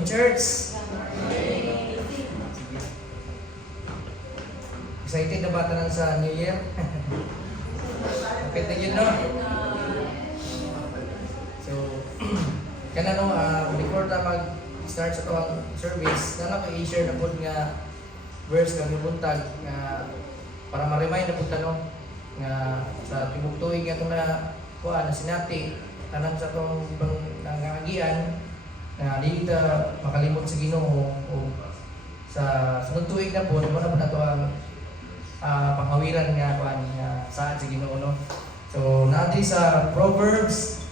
Morning, church! Excited na ba tanan sa New Year? Kapit na yun, no? So, kana no, before na mag-start sa itong service, na i-share na po nga verse kami buntag nga para ma-remind na po no, nga sa tibok tuig nga itong na sinati tanan sa itong nangangagian na di kita makalimot sa Ginoo o sa sunod tuig na po, mo na po na ito ang panghawiran nga kuan nga saan sa Ginoo, no? So naati sa Proverbs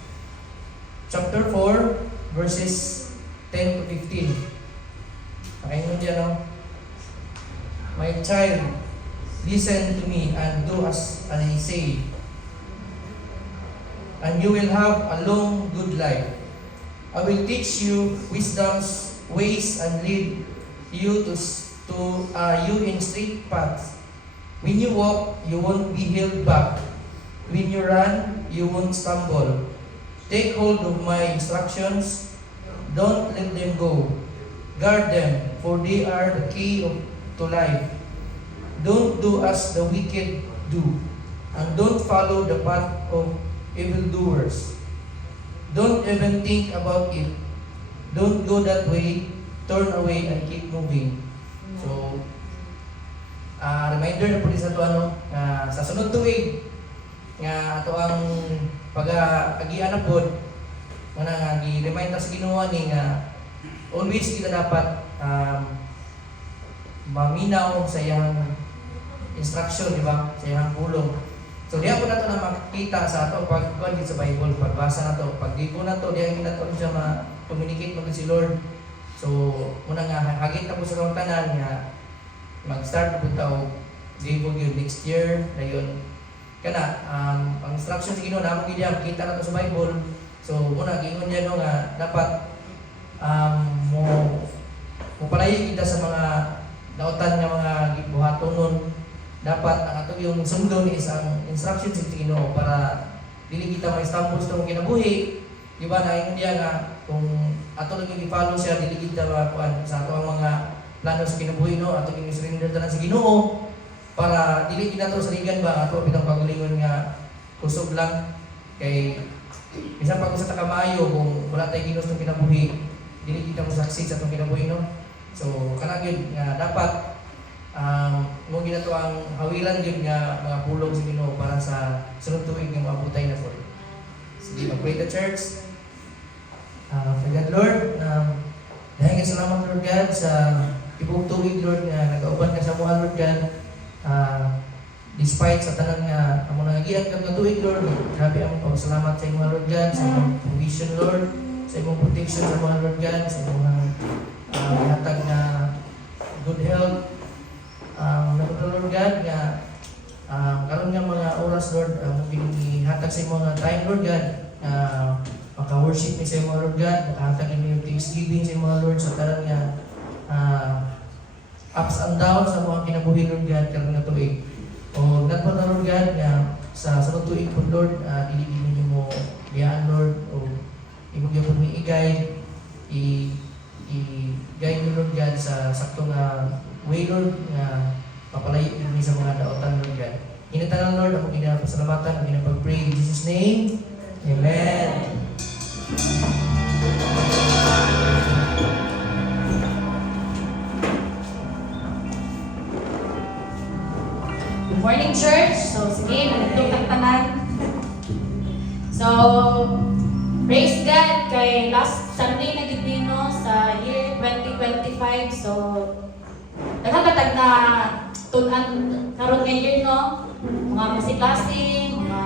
chapter 4 verses 10 to 15. Pakinggan niyo, no? My child, listen to me and do as I say, and you will have a long good life. I will teach you wisdom's ways and lead you you in straight paths. When you walk, you won't be held back. When you run, you won't stumble. Take hold of my instructions. Don't let them go. Guard them, for they are the key to life. Don't do as the wicked do, and don't follow the path of evildoers. Don't even think about it. Don't go that way. Turn away and keep moving. So, reminder na po sa ito sa sunod tuig nga ato ang pag-agian na po nga gi-remind na sa Ginoo ni nga always kita dapat maminaw sa iyang instruction, di ba? Sa iyang pulong. So diya po na ito na makikita sa ato pag-kuhan sa Bible, pagbasa na ito. Pag di po na ito, diya na ito siya ma-communicate mo si Lord. So muna nga, hagit na po sa mga tanan nga mag-start na po ito di po yun next year na yun. Kana, ang instruction sa Ginoo namang gidya, kita na ito sa Bible. So muna, gingon niya nga dapat mo palayo kita sa mga nautan nga mga buhaton nun. Dapat ang ato yung sundon is ang instruction sa Ginoo para dili kita ma-stumble sa itong kinabuhi. Di ba na ingon niya nga kung ato lang yung i-follow siya, dili kita makuan sa ato ang mga plano sa kinabuhi, no? Ato yung surrender tanan sa Ginoo para dili kita to saligan ba ato bitang pagalingon nga kusog lang kay bisan pa ko sa takamayo kung wala tay Ginoo sa kinabuhi, dili kita mo succeed sa atong kinabuhi, no? So kana gyud nga dapat mo ginato ang hawilan gyud nga mga pulong sa Ginoo para sa sunod tuig nga maabutay na po. Sige, mag-pray the church. For God, Lord, dahil salamat, Lord God, sa tibok tuig, Lord, nga nagauban ka sa mga, Lord God, despite sa tanan nga amo nangagian kag tuig, Lord, grabe ang pagsalamat sa imong, Lord God, sa imong provision, Lord, sa imong protection sa mga, Lord God, sa imong hatag na good health, Lord God, nga karon nga mga oras, Lord, hatag sa imong time, Lord God, maka-worship ni sa mga, Lord God, makahatag ni yung thanksgiving sa mga, Lord, sa tanan nga ups and downs sa mga kinabuhi, Lord God, karon nga tuig. O nagpa na, Lord God, nga sa sunod tuig po, Lord, diligin niyo mo biyaan, Lord, o imong gyapon mi i-guide, i-guide niyo, Lord God, sa sakto nga way, Lord, nga papalayo niyo sa mga daotan, Lord God. Inatanan, Lord, ako ginapasalamatan, ginapag-pray in Jesus' name. Amen. Good morning, church. So, sige, nandito ang tanan. So, praise God kay last Sunday na gitino sa year 2025. So, nagkakatag na tunan karon nga year, no? Mga masiklasing, mga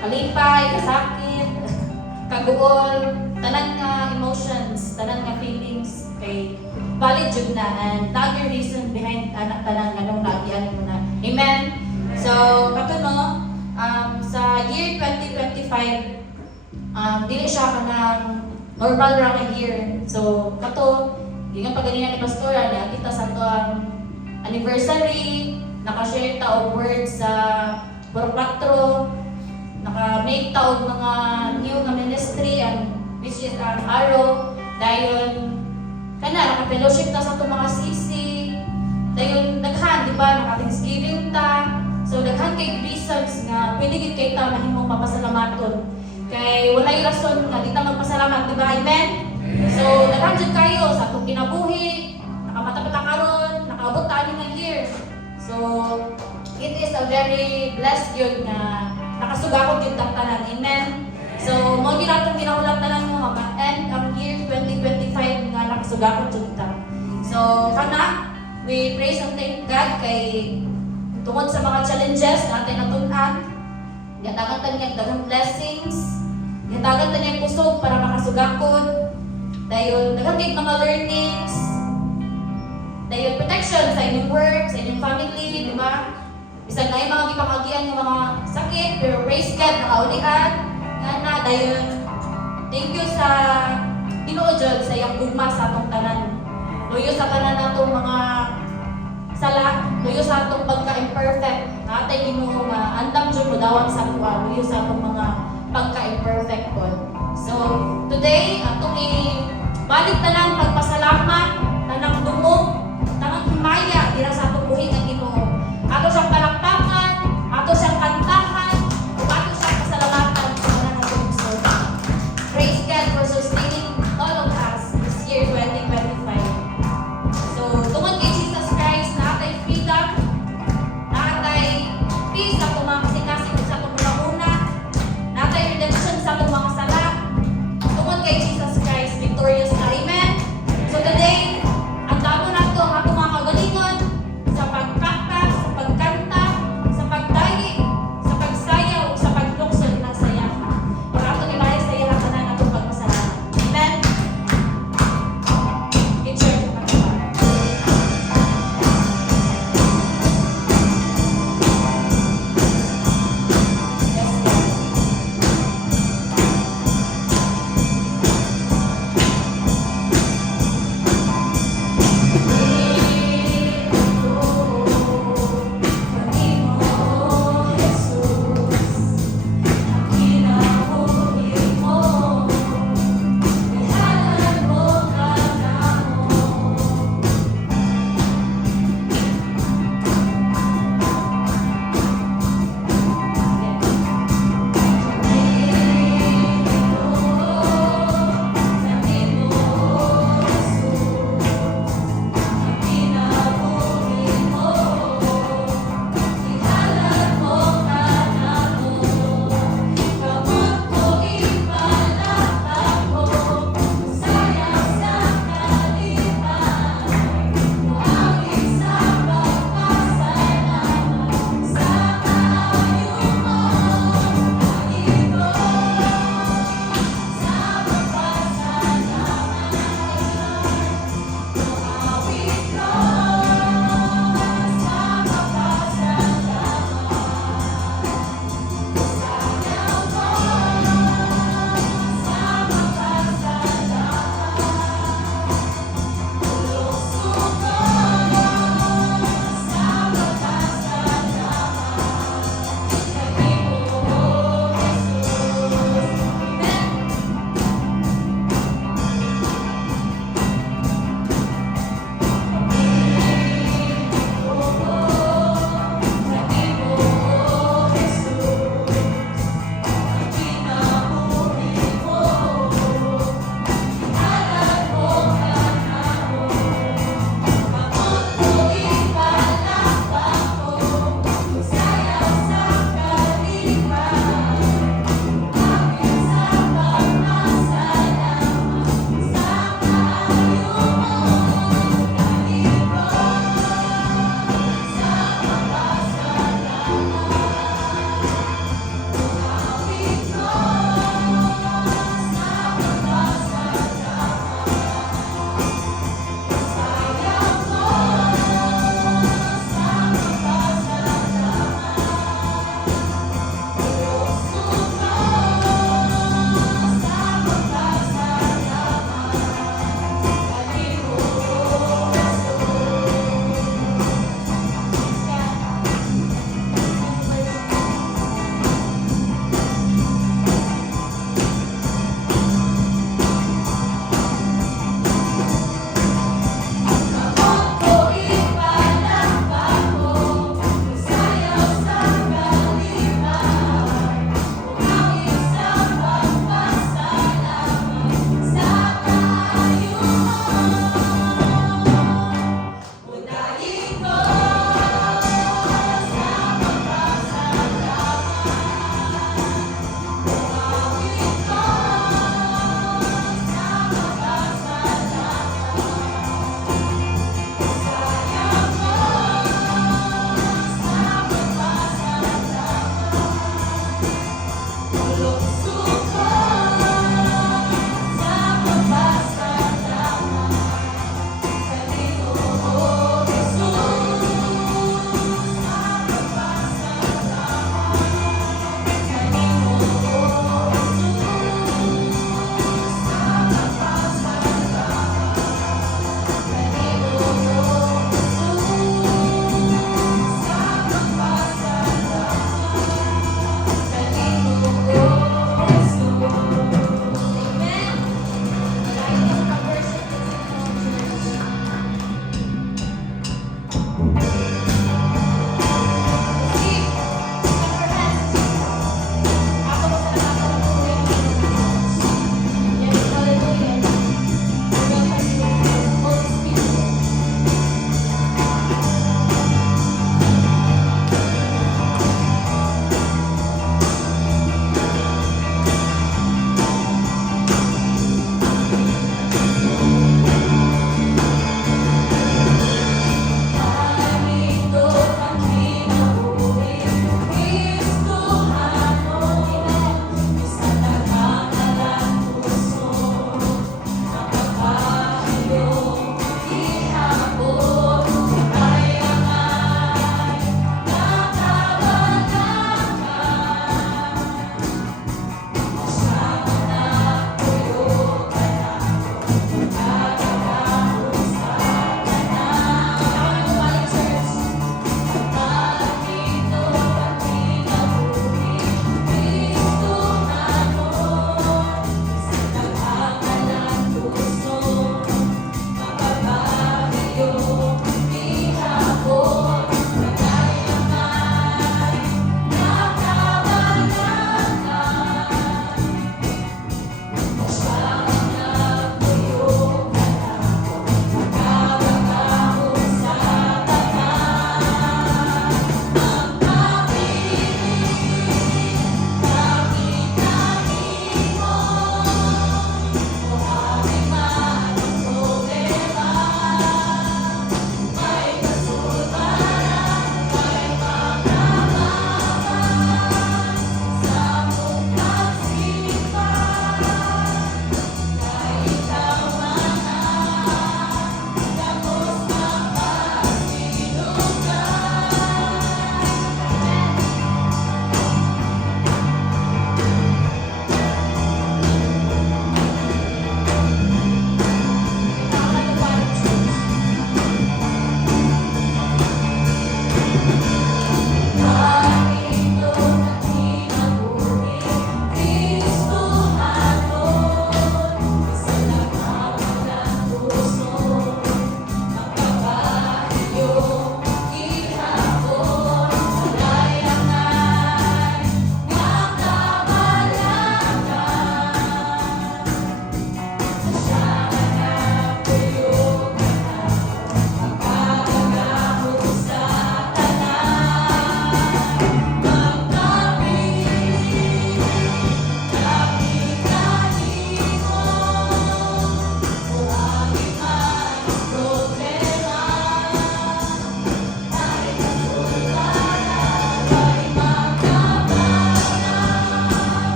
kalipay, kasakit, kaguol, tanan nga emotions, tanan nga feelings kay valid jud na and tag your reason behind anak tanan ganong kagian mo na. Amen. So kato no, sa year 2025 dili siya kanang normal ra nga year. So kato gingan paganina ni pastora niya kita sa to ang anniversary, naka-share ta og words sa Puro 4, naka-make ta og mga new nga ministry and which is ang Arrow, Dayon, naka-fellowship ta sa itong mga sisi. Dayon daghan, di ba, naka-Thanksgiving ta. So daghan kay reasons nga pwede gid kay ta mahimong mapasalamaton. Kay walay rason nga di ta magpasalamat, di ba? Amen. So daghan jud kayo sa atong kinabuhi, nakamata ta karon, nakaabot ta ani nga year. So it is a very blessed yun nga nakasugakot yung tanan. Amen. So mo ginatong ginaulat tanan mo end ang year 2025 nga nakasugakot yung ta. So kana we praise and thank God kay tungod sa mga challenges natin natun-an, gatagan ta niya daghang blessings, gatagan ta niya kusog para makasugakod. Dayon daghang kay mga learnings, dayon protection sa inyong work, sa inyong family, di ba? Bisan na yung mga gipakagian ng mga sakit, pero praise God, nakaulian, nga na, dayon thank you sa Ginoo Jud sa iyang gugma sa atong tanan. Luyo sa tanan natong mga sala, luyo sa atong pagka-imperfect. Natay Ginoo nga andam jud mo dawat sa kuha, luyo sa atong mga pagka-imperfect pod. So, today atong balik tanan pagpasalamat tanang dumog, tanang himaya dira sa atong buhi nga Ginoo. Ato siyang palakpakan, ato siyang kantahan, ato siyang pasalamatan sa mga nagpuso. Praise God for sustaining all of us this year 2025. So, tungod kay Jesus Christ, natay freedom, natay peace sa mga kasing-kasing sa itong una,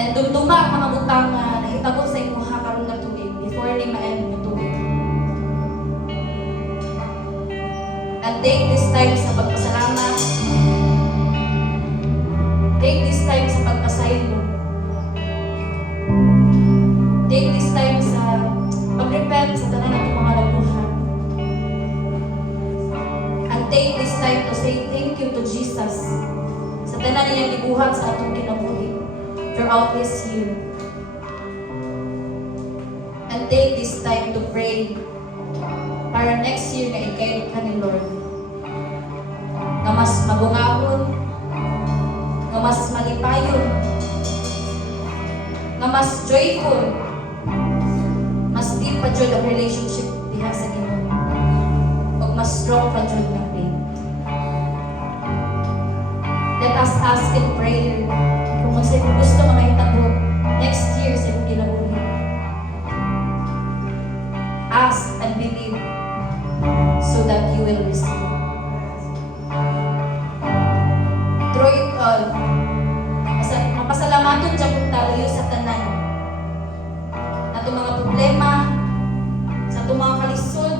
And dumduma ang mga butang na nahitabo sa imuha karon nga tuig before ni ma-end ang tuig. And take this time sa pagpasalamat. Take this time sa pagpasaylo. Take this time sa pag-repent sa tanan ng mga labuhan. And take this time to say thank you to Jesus sa tanan niyang gibuhat sa atong kinabuhi throughout this year. And take this time to pray para next year na ikay ka ni Lord. Nga mas mabungahon, nga mas malipayon, nga mas joyful, mas deep pa jud ang relationship diha sa Ginoo. Ug mas strong pa jud ng faith. Let us ask in prayer kung sa gusto mga hitabo next year sa imong kinabuhi. Ask and believe so that you will receive. Through it all, mapasalamaton dyan kung tayo sa tanan. Sa itong mga problema, sa itong mga kalisod,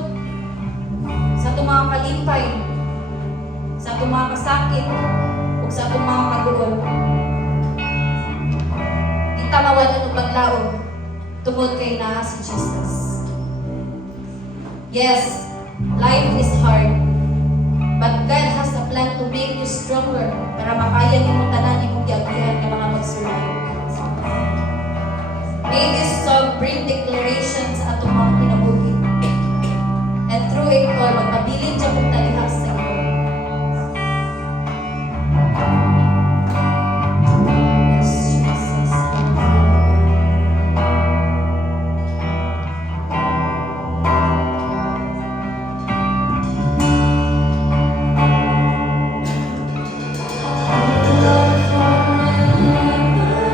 sa itong mga kalipay, sa itong mga kasakit, o sa itong mga kaguol. Kita mawalan ng paglaog, tungod kay na si Jesus. Yes, life is hard, but God has a plan to make you stronger para makaya ni mo tanan imong giagihan ng mga pagsulay. May this song bring declaration sa atong mga kinabuhi. And through it all, magpabilin siya kung talihas sa iyo. Yes, Jesus. Lord, forever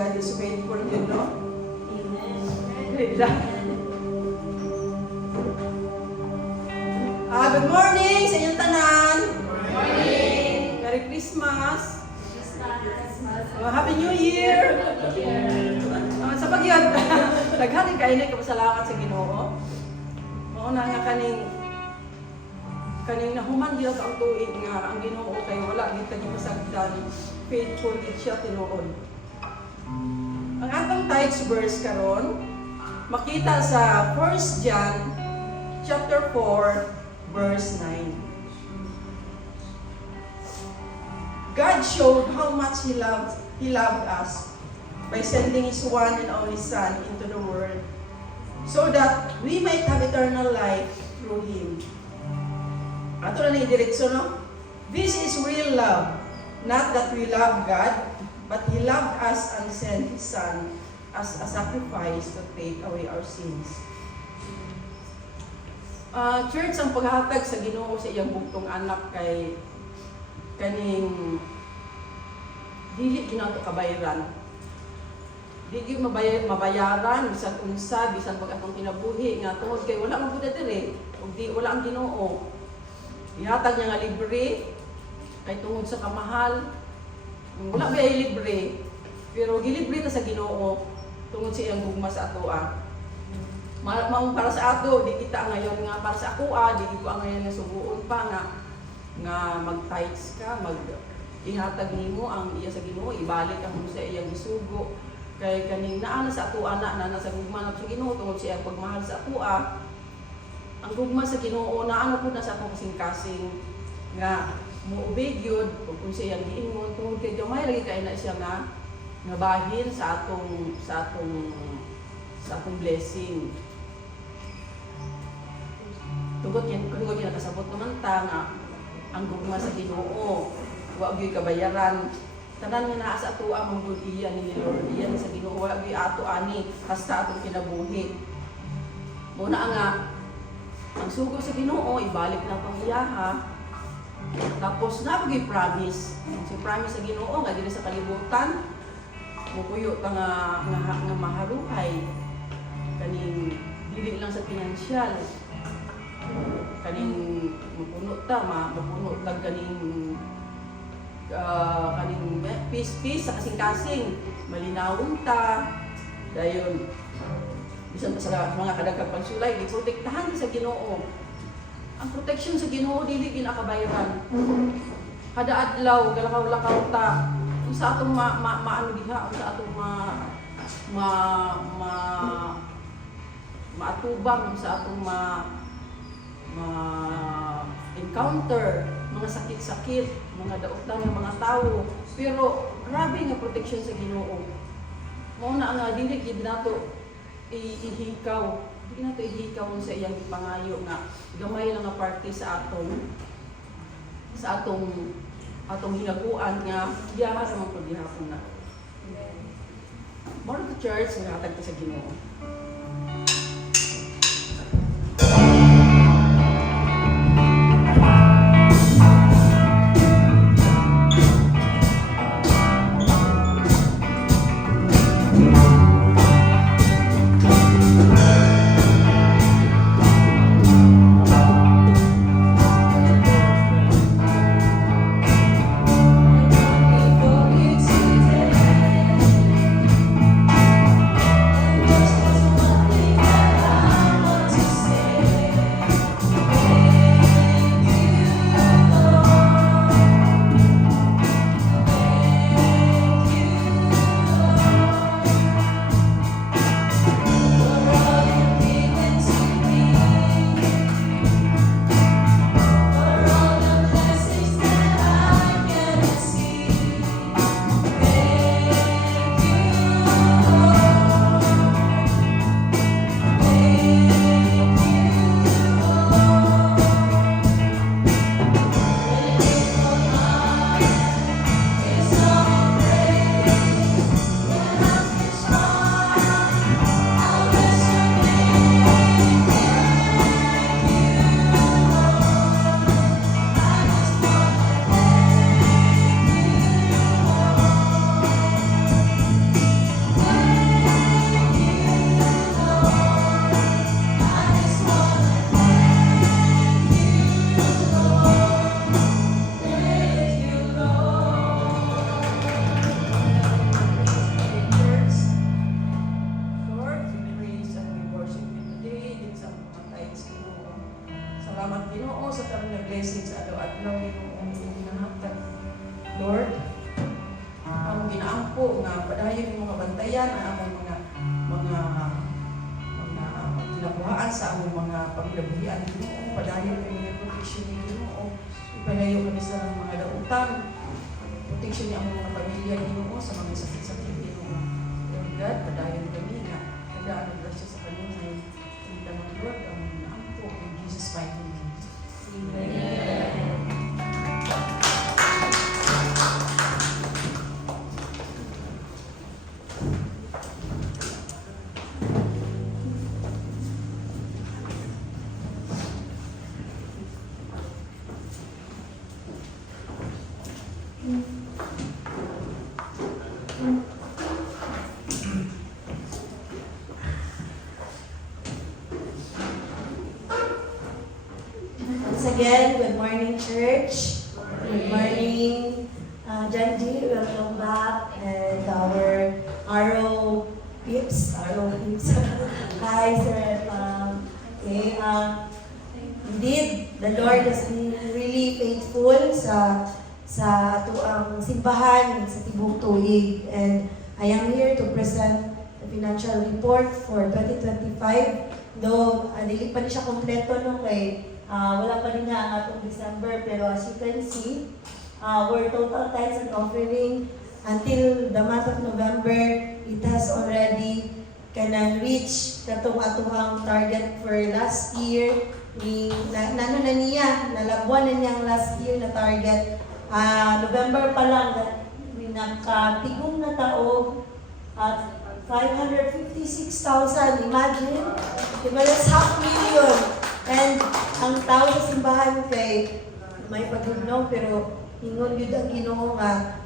God is faithful, you know? Amen. Good morning sa inyong tanan. Morning. Merry Christmas. Happy New Year. Sa pagyod, naghaling kainit kapasalamat sa Ginoo. Mauna nga kaning nahuman gyud ang tuig nga ang Ginoo kay wala gid kani masagdan. Faithful gid siya tinuod. Ang atong text verse karon makita sa 1 John chapter 4 verse 9. God showed how much He loved us by sending His one and only Son into the world so that we might have eternal life through Him. Ato na ni direksyon, no? This is real love. Not that we love God, but He loved us and sent His Son as a sacrifice to take away our sins. Church, ang paghatag sa Ginoo sa iyang bugtong anak kay kaning dili ginato kabayaran. Dili mabayaran bisan unsa, bisan pag atong kinabuhi nga tungod kay wala man pud dire, ug di wala ang Ginoo. Ihatag niya nga libre kay tungod sa kamahal. Wala ba ay libre, pero gilibre ta sa Ginoo tungod sa iyang gugma sa atoa. Maong para sa ato, di kita ngayon nga para sa ako di ko ngayon nga subuon pa nga mag-tithes ka, ihatag nimo ang iya sa Ginoo, ibalik ang sa iyang isugo. Kay kaning naa na sa ato ana na nasa gugma na sa Ginoo tungod sa iyang pagmahal sa atoa. Ang gugma sa Ginoo na ano pud na sa atong kasing-kasing nga muobey gyud kung sa iyang giingon tungod kay gamay lagi kay na siya nga bahin sa atong blessing. Tungod yan nakasabot naman ta nga ang gugma sa Ginoo wa gyud kabayaran. Tanan nga naa sa ato ang mangud iya ni Lord, iya sa Ginoo wa gyud ato ani hasta atong kinabuhi. Muna nga ang sugo sa Ginoo ibalik na tong iyaha. Tapos nabagay promise. Si promise sa Ginoo nga dili sa kalibutan mupuyo ta nga maharuhay kaning dili lang sa pinansyal. Kaning mapuno ta kaning peace sa kasing-kasing malinawon ta dayon bisan pa sa mga kadagkang pagsulay giprotektahan sa Ginoo. Ang protection sa Ginoo dili ginakabayaran. Kada adlaw galakaw-lakaw ta sa atong maano diha sa atong maatubang sa atong encounter mga sakit-sakit, mga daotan ng mga tao. Pero grabe nga protection sa Ginoo. Mao na nga dili gid nato ihikaw. Dili nato ihikaw sa iyang pangayo nga gamay lang nga parte sa atong hinaguan nga biyaha sa mga paghihapon na. More to church nga hatag sa Ginoo. For you today, and padayon yung mga bantayan ang among mga kinabuhaan sa among mga paglabuhian Ginoo, padayon yung mga protection ni Ginoo, ipalayo kami sa mga dautan, protection ni among mga pamilya Ginoo sa mga sakit-sakit Ginoo. Lord God, padayon kami nga tandaan ang grasya sa kanunay. Kita ng Lord ang naampo in Jesus' mighty name. Amen. Once again, good morning, church. Good morning, John G. Welcome back. And our Arrow Pips. Hi, sir. Okay, indeed, the Lord has been really faithful sa ato ang simbahan sa Tibok Tuig. And I am here to present the financial report for 2025. Though, dili pa rin siya kompleto no kay wala pa rin nga ang atong December, pero as you can see, our total tithes and offering until the month of November, it has already reach katong atuhang target for last year. Nalabuan na niyang last year na target. November pa lang, nakatigong na taog at 556,000. Imagine, diba, that's 500,000. And ang tao sa simbahan kay may pagdugnaw pero ingon yun ang Ginoo nga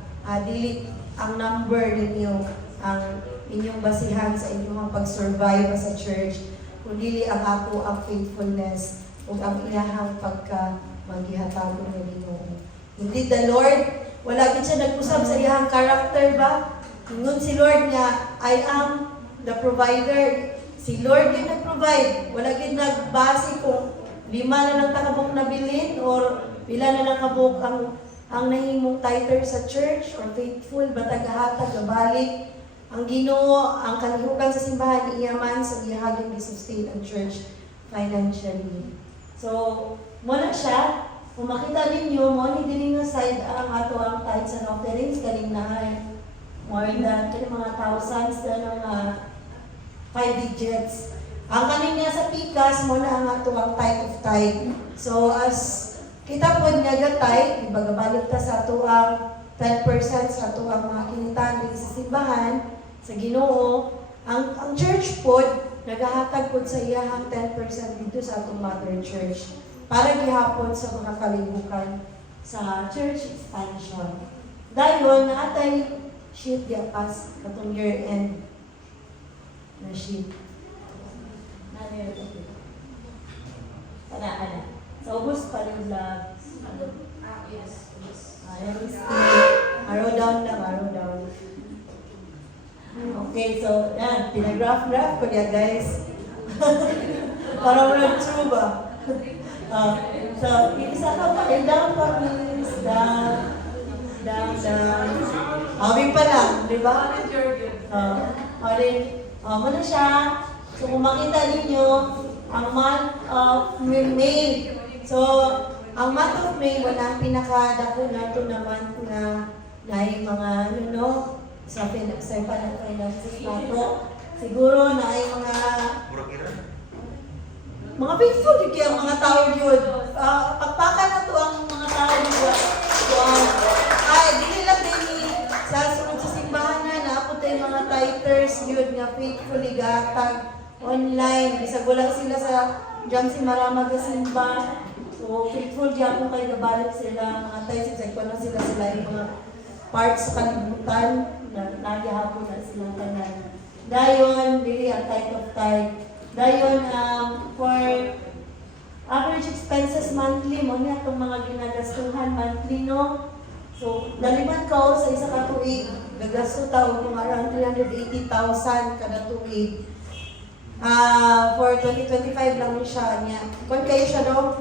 dili ang number ninyo ang inyong basihan sa inyong pag-survive sa church, kundi ang ako ang faithfulness ug ang iyahang pagka magihatago ng Ginoo. Indeed, the Lord, wala gid siya nag-usab sa iyahang character ba? Ingon si Lord nga, I am the provider. Si Lord din nag-provide. Wala din nagbase kung 5 na lang takabok na bilin or pila na lang kabok ang nahimong tither sa church or faithful ba tagahatag gabalik. Ang Ginoo, ang kalihukan sa simbahan iyaman sa ihaging gi-sustain ang church financially. So, mo na siya. Kung makita ninyo, mo ni din nga side ang ato ang tithes and offerings kanina more than mga thousands na 5 digits. Ang kanina sa pikas mo na ang ato ang tithe of tithe. So as kita po nga gatay, ibagabalik ta sa ato ang 10% sa ato ang mga kinitan sa simbahan, sa Ginoo. Ang church po, nagahatag po sa iyahang 10% dito sa atong mother church para gihapon sa mga kalibukan sa church expansion. Dayon na atay sheet giapas katong year-end na sheet. Ana. Sa August pa rin vlog. Yes. Arrow down. Okay, so yan, pinagraph ko niya guys. Para walang true ba? So, isa ka pa, down pa please, down. Amin pa lang, di ba? Muna siya. So kung makita ninyo, ang month of May. So, ang month of May, walang pinakadako na ito na month na yung mga, sa finances nato. Siguro na ay mga faithful, kaya ang mga tao yun. Pagpakan na ito ang mga tao yun. Ay, dili lang din sa sunod sa simbahan na naapot tayo mga tithers yun nga faithfully gatag online. Bisag wala sila sa dyan si Maramag na simba. So, faithful dyan kung kayo nabalik sila. Mga tithers, na sila yung mga parts sa kalibutan na nagyahapon na silang tanan. Dayon, dili ang tithe of tithe. Dayon, for average expenses monthly, mo niya itong mga ginagastuhan monthly, no? So, daliman ka sa isa ka tuig, gagasto tao kung around 380,000 kada tuig. For 2025 lang siya niya. Kung kayo siya daw,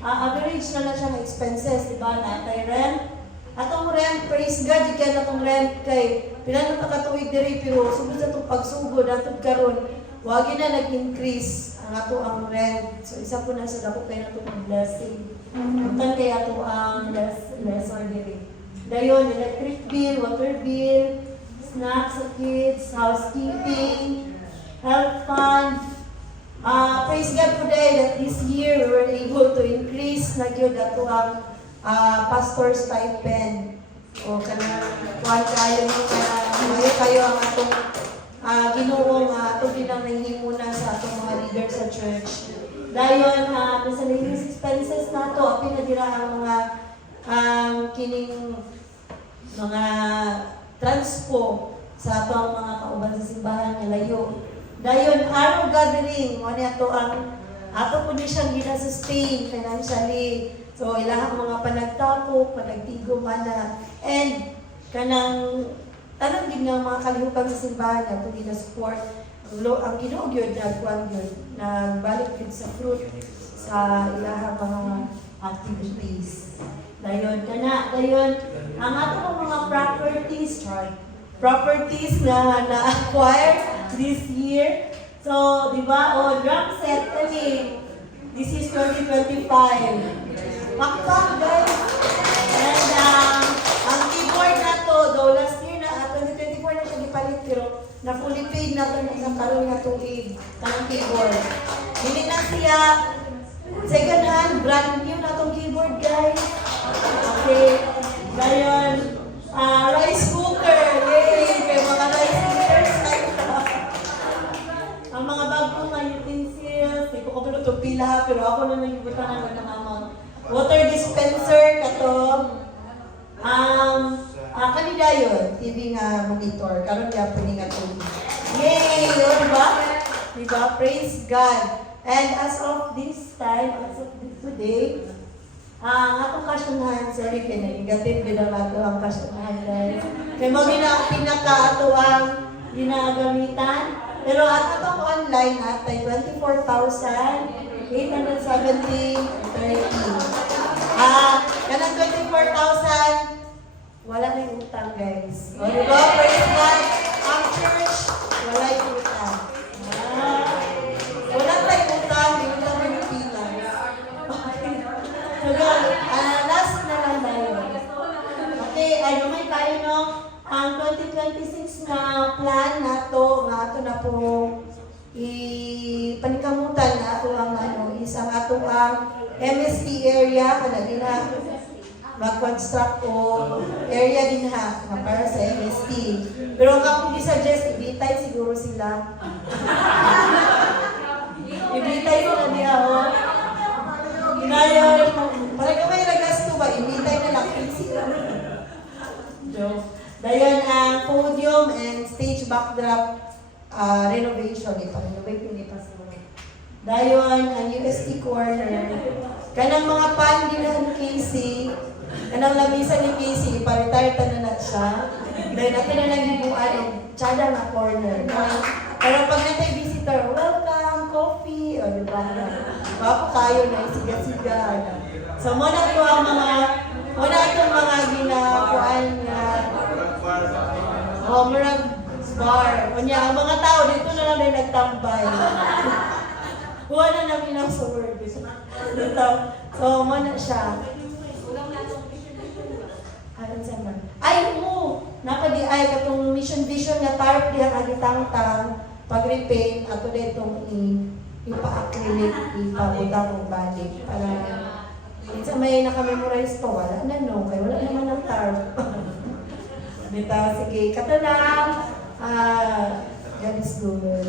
average na lang siya ng expenses, di ba? Natay rent, atong rent, praise God, di ka atong rent kay pinanong nakatuig diri pero sugod sa itong pagsugod, atong karon wagi na nag-increase ang ato ang rent. So isa po na sa dako kay nato ang blessing. Untan kay ato ang lesson diri. Dayon, electric bill, water bill, snacks sa kids, housekeeping, health fund. Praise God today that this year we were able to increase na gyud ato ang pastor stipend. O kanang kuan kayo kayo ang atong Ginoo nga ato din ang nahimo na sa atong mga leaders sa church. Dayon miscellaneous expenses nato apil na dira ang mga kining mga transpo sa ato ang mga kauban sa simbahan nga layo. Dayon araw gathering mo ni ato ang ato po ni siyang gina-sustain financially. So ilahang mga panagtapok, panagtigo mana and kanang tanang din nga mga kalihukan sa simbahan na ito gina-support ang Ginoo gyud nagkuan gyud nagbalik gyud sa fruit sa ilahang mga activities. Dayon ang atong mga properties na na-acquire this year. So, di ba? Drum set kami. This is 2025. Pakpak, guys. And ang keyboard na to, though last year na, 2024 na siya gipalit, pero na fully paid na to ng karoon nga tuig ang keyboard. Hindi na siya second hand, brand new na tong keyboard, guys. Okay. Ngayon, rice cooker. Yay! May mga rice cookers ang mga bagong mga utensils, hindi ko kapalo ito pila, pero ako na nag-ibutan ng amount. Water dispenser, kato. Kanidayon, TV nga monitor, karon niya pwede nga ito. Yay! O, diba? Diba? Praise God. And as of this time, as of today, atong kasyonahan, sorry, kaya negative din ang ato ang kasyonahan, guys. Kaya mo pinaka-ato ang ginagamitan. Pero at atong online at ay 24,870.30. Kanang 24,000, wala na yung utang, guys. O, diba? Praise God. Ang church, wala yung utang. Wala tayong utang, hindi lang yung pila. So, last na lang tayo. Okay, lumay tayo no. Ang 2026 na plan nato nga ato na po ipanikamutan na ato ang is ang ato ang MST area kana din na mag-construct o area din ha para sa MST. Pero ang akong gi-suggest ibitay siguro sila. Ibitay sila niya ho. Ginayon, para kamay nagasto ba ibitay na lang sila. Joke. Dayon ang podium and stage backdrop renovation ipa-renovate ni pastor. Dayon ang UST corner. Kanang mga pan ginahan ni Casey, kanang lamisa ni Casey ipa-retire ta na siya. Dayon natin na lang hibuan and tsada na corner. Pero pag natay visitor, welcome, coffee, o diba? Bapo tayo na siga-siga. So muna ito ang mga ginakuan nga murag bar. Kunya, ang mga tao dito na lang din nagtambay. Kuha na namin ang sa word. Dito. So, mana siya. Alam sa man. Ay, napadi-ay katong mission vision nga tarp diya agitang-tang pag-repaint ato ditong ipa-acrylic, ipabutang og balik para minsan may naka-memorize pa, wala na no, kaya wala naman ng tarp. Dito, sige, kato lang. God is good.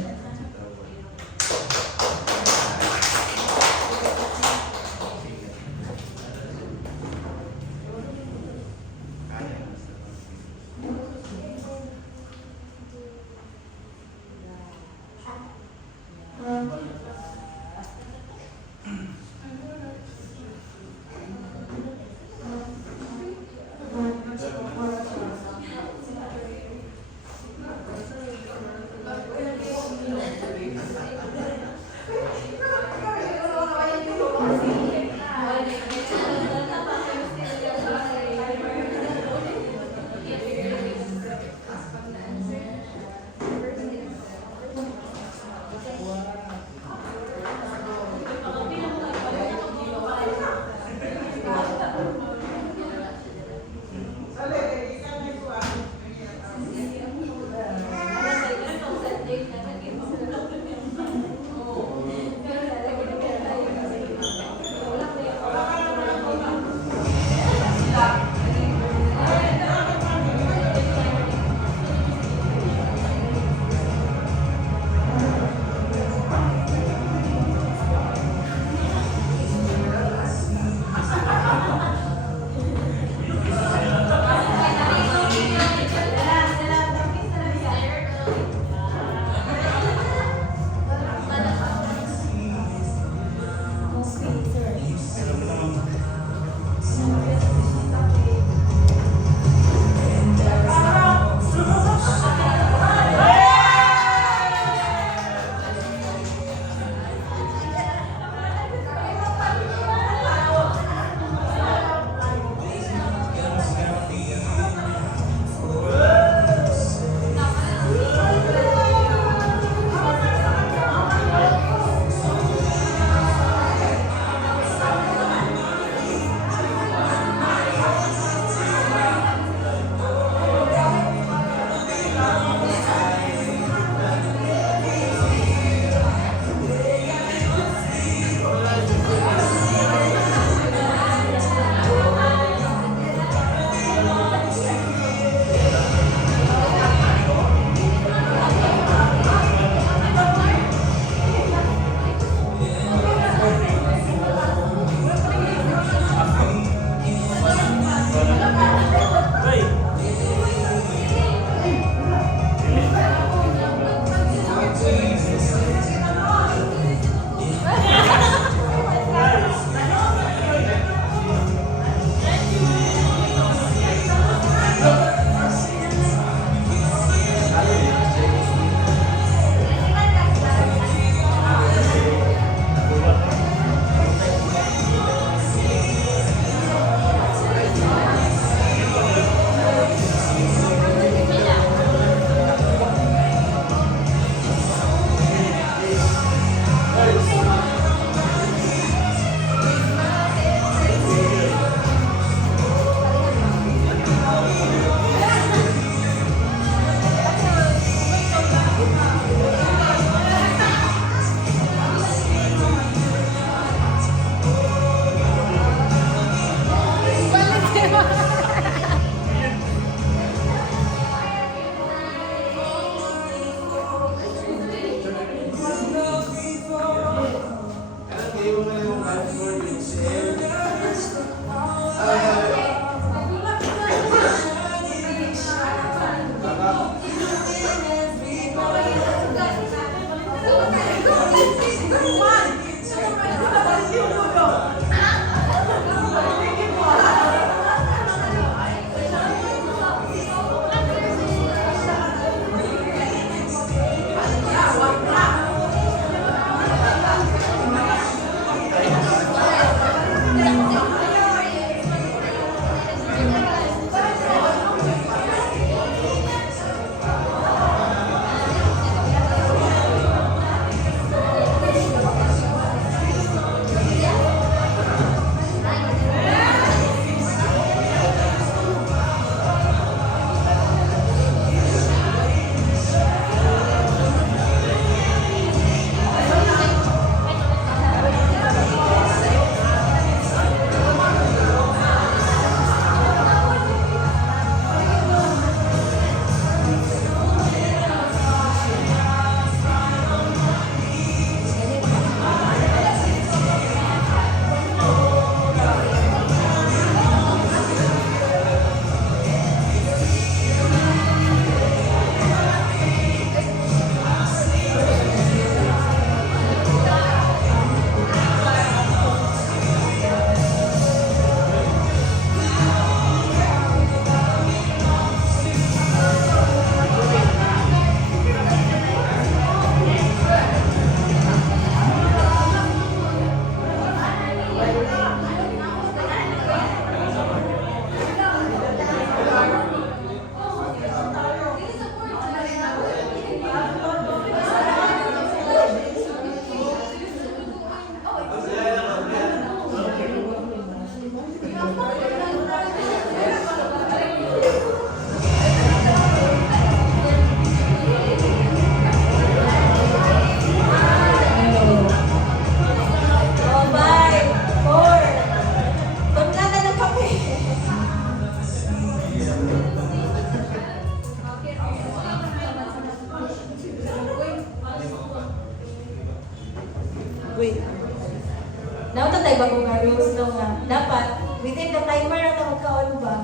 within the timer na ito magkaon ba?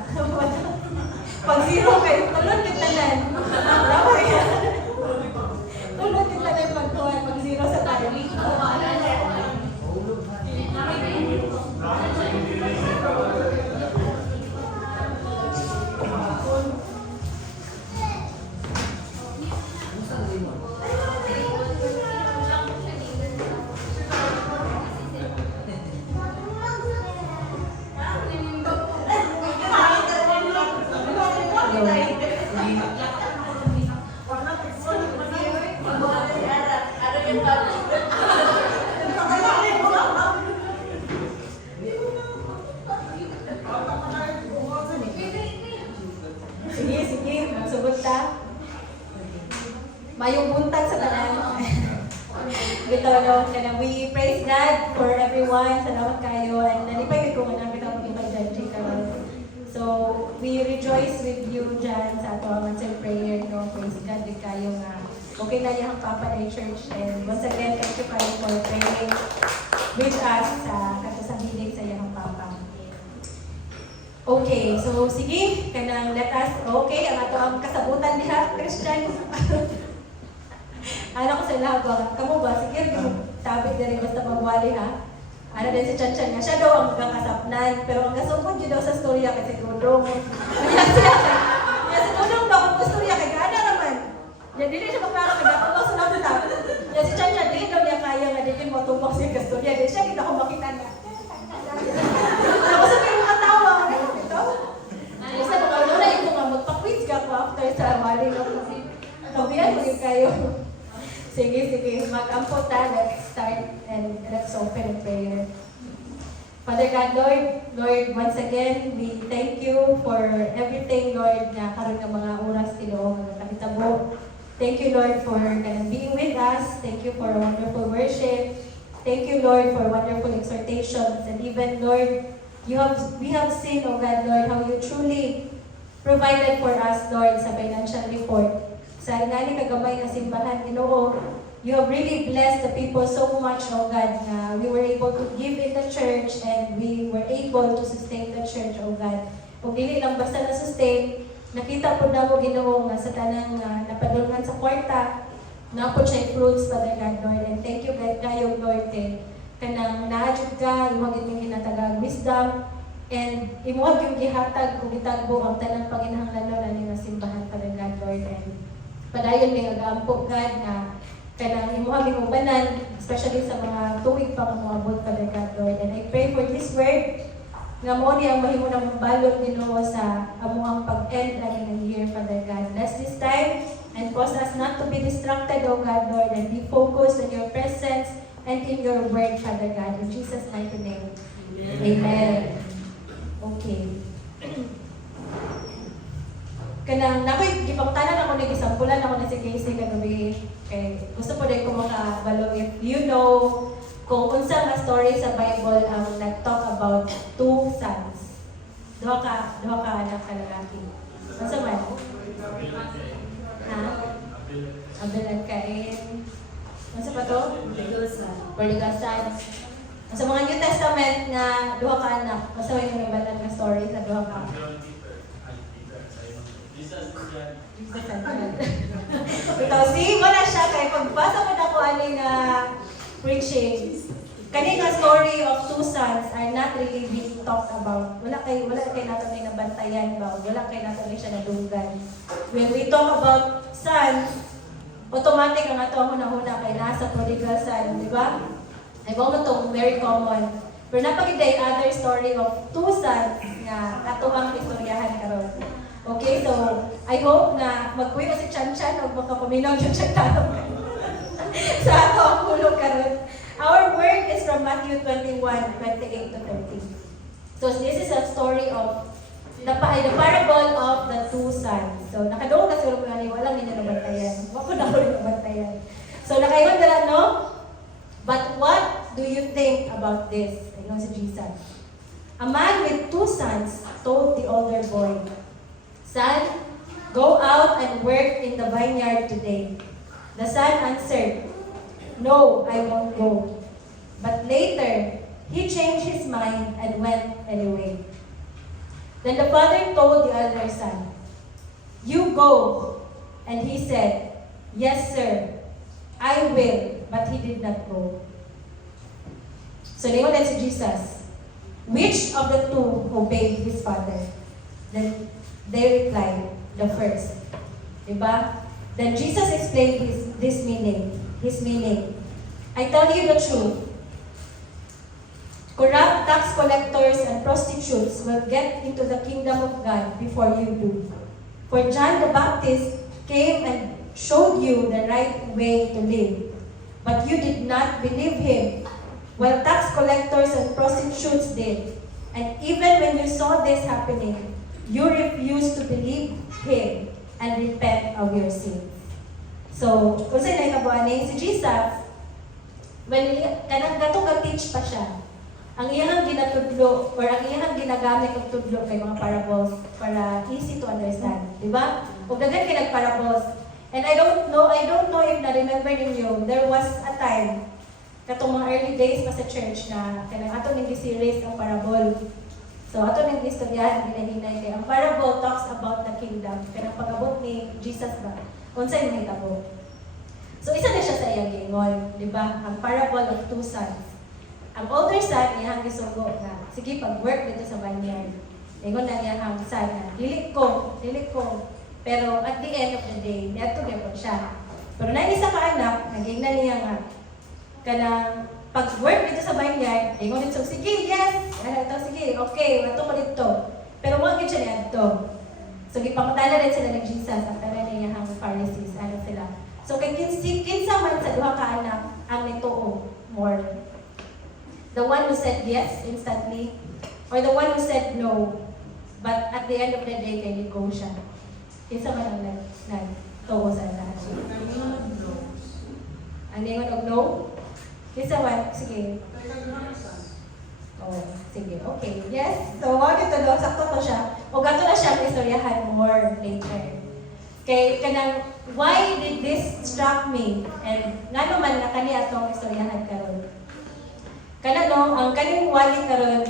Pag zero kayo, tulod yung tanan. Tama yan. Tulod yung tanan pagkuhan, pag zero sa time. Sige, sige, magsugot ta. Mayong buntag sa tanan. Gito, no, kana we praise God for everyone. Salamat kayo. And nalipay ko nga namin ang ipag-judge karon. So, we rejoice with you dyan sa ato ang answered prayer, no? Praise God, di kayo nga. Okay na yung Papa Day Church. And once again, thank you kayo for praying with us sa katusahilig sa iyang Papa. Okay, so sige, kanang let us, okay, ang ato ang kasabutan niya, Christian. Ano ko sa lahat ba? Kamu ba? Sige, tabi na rin basta magwali ha. Ano din si Chanchan nga, siya daw ang kakasapnan, pero ang kasupod yun daw sa storya kasi Dudong. Kaya si Dudong daw kung storya kay Gana naman. Yan, dili siya magkara kay Gato sa laptop. Yan si Chanchan, dili daw niya kaya nga, dili mo tumak siya ka storya. Dili siya, kita ko makita na. Tapos sabi mo katawa, ano ito? Basta baka ano na yung mga magpa-quiz ka ko after sa wali ng kabihan, maging kayo. Sige, sige. Mag-ampo ta. Let's start and let's open in prayer. Father God, Lord, once again, we thank you for everything, Lord, na karon nga mga oras Ginoo nga nakitabo. Thank you, Lord, for being with us. Thank you for wonderful worship. Thank you, Lord, for wonderful exhortations. And even, Lord, we have seen, oh God, Lord, how you truly provided for us, Lord, sa financial report. Sa ingani kagamay nga simbahan, Ginoo, you have really blessed the people so much, oh God, na we were able to give in the church and we were able to sustain the church, oh God. Kung dili lang basta na-sustain, nakita po na mo, Ginoo, nga sa tanang napadulungan sa kwarta, na po siya fruits, Father God, Lord. And thank you, God, kayo, Lord, kay kanang naadjud ka, iwag yung ginatagag wisdom, and imuwag yung gihatag kung itagbo ang tanang panginahanglan na nga simbahan, Father God, Lord. And padayon may agaampo, God, na kanang imuhag yung banan, especially sa mga tuwig pa nga moabot, Father God, Lord. And I pray for this word, nga mo ni ang mahimo ng balon Ginoo sa amuang pag-end ani ng year, Father God. Bless this time and cause us not to be distracted, O God, Lord, and be focused on your presence and in your word, Father God. In Jesus' mighty name. Amen. Okay. Kanang nakoy gipangtanan ako ni gisampulan ako na si Casey kagabi kay gusto po din ko makabalo if you know kung unsa nga story sa Bible ang nag-talk about two sons. Duha ka anak ka lalaki. Unsa man? Ha? Abel at Cain. Unsa pa to? Prodigal sons. Sa mga New Testament nga duha ka anak, basta may nabatan nga story sa duha ka. Ito, see, wala siya kay pagbasa mo na ko aning preaching. Kani nga story of two sons are not really being talked about. Wala kay nato ni nabantayan ba? Wala kay nato ni siya nadunggan. When we talk about sons, automatic ang ato huna-huna kay nasa prodigal son, di ba? Ay mo tong very common. Pero napagid other story of two sons nga ato ang istoryahan karon. Okay, so I hope na magkuwi ko si Chanchan o makapaminaw yung siya tarong sa ato ang hulog karon. Our word is from Matthew 21:28 to 30. So this is a story of the parable of the two sons. So nakadoon na siguro mga walang ninyo nabantayan. Wako na ko rin nabantayan. So nakayon na no? But what do you think about this? I know si Jesus. A man with two sons told the older boy, "Son, go out and work in the vineyard today." The son answered, "No, I won't go." But later, he changed his mind and went anyway. Then the father told the elder son, "You go." And he said, "Yes, sir, I will." But he did not go. So they went to Jesus. Which of the two obeyed his father? Then they replied, "The first." Diba? Then Jesus explained his meaning. I tell you the truth. Corrupt tax collectors and prostitutes will get into the kingdom of God before you do. For John the Baptist came and showed you the right way to live, but you did not believe him, while tax collectors and prostitutes did. And even when you saw this happening, you refused to believe him and repent of your sins. So, kung saan nakabuanin si Jesus, when kanang gatong teach pa siya, ang iyang ginatudlo or ang iyang ginagamit og tudlo kay mga parables para easy to understand, di ba? Ug daghan kay nagparables. And I don't know if na-remember ninyo, there was a time katong mga early days pa sa church na kanang ato ning series ang parable. So ato ning istoryahan ginahinay kay ang parable talks about the kingdom. Kanang pag-abot ni Jesus ba? Unsay mahitabo? So isa na siya sa iyang gingon, di ba? Ang parable of two sons. Ang older son, iyang gisugo na, sige, pag-work dito sa vineyard. Ingon na iyang son na, dili ko. Pero at the end of the day, niyato gyapon siya. Pero na isa ka anak, naging na niya nga, kanang pag-work dito sa vineyard, ingon dito, sige, yes! Sige, okay, wato ko dito. Pero mo siya niyato. So, gipangutana rin sila ng Jesus, ang tanan niya ang Pharisees, ano sila. So, kay kinsa man sa duha ka anak, ang nituo more. The one who said yes instantly, or the one who said no, but at the end of the day, kay ligo siya. Kinsa man ang nagtuo sa lahat. Ang ningon og no? Kinsa man? Sige. Oh, sige. Okay. Yes. So, wag ito daw. Sakto to siya. O gato na siya ang istoryahan more later. Kay kanang, why did this struck me? And nga naman na kani atong istoryahan karon. Kana no, ang kaning wali karon,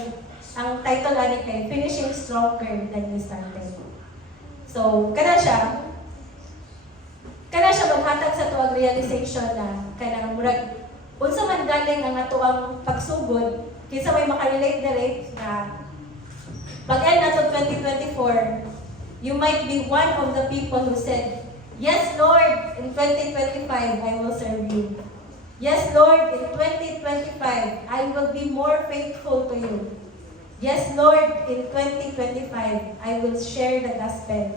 ang title ani kay Finishing Stronger Than You Started. So, kana siya maghatag sa tuwag realization na kanang murag unsa man galing ang atuang pagsugod, kinsa may makarelate direct na pag-end na to 2024, you might be one of the people who said, "Yes, Lord, in 2025, I will serve you. Yes, Lord, in 2025, I will be more faithful to you. Yes, Lord, in 2025, I will share the gospel.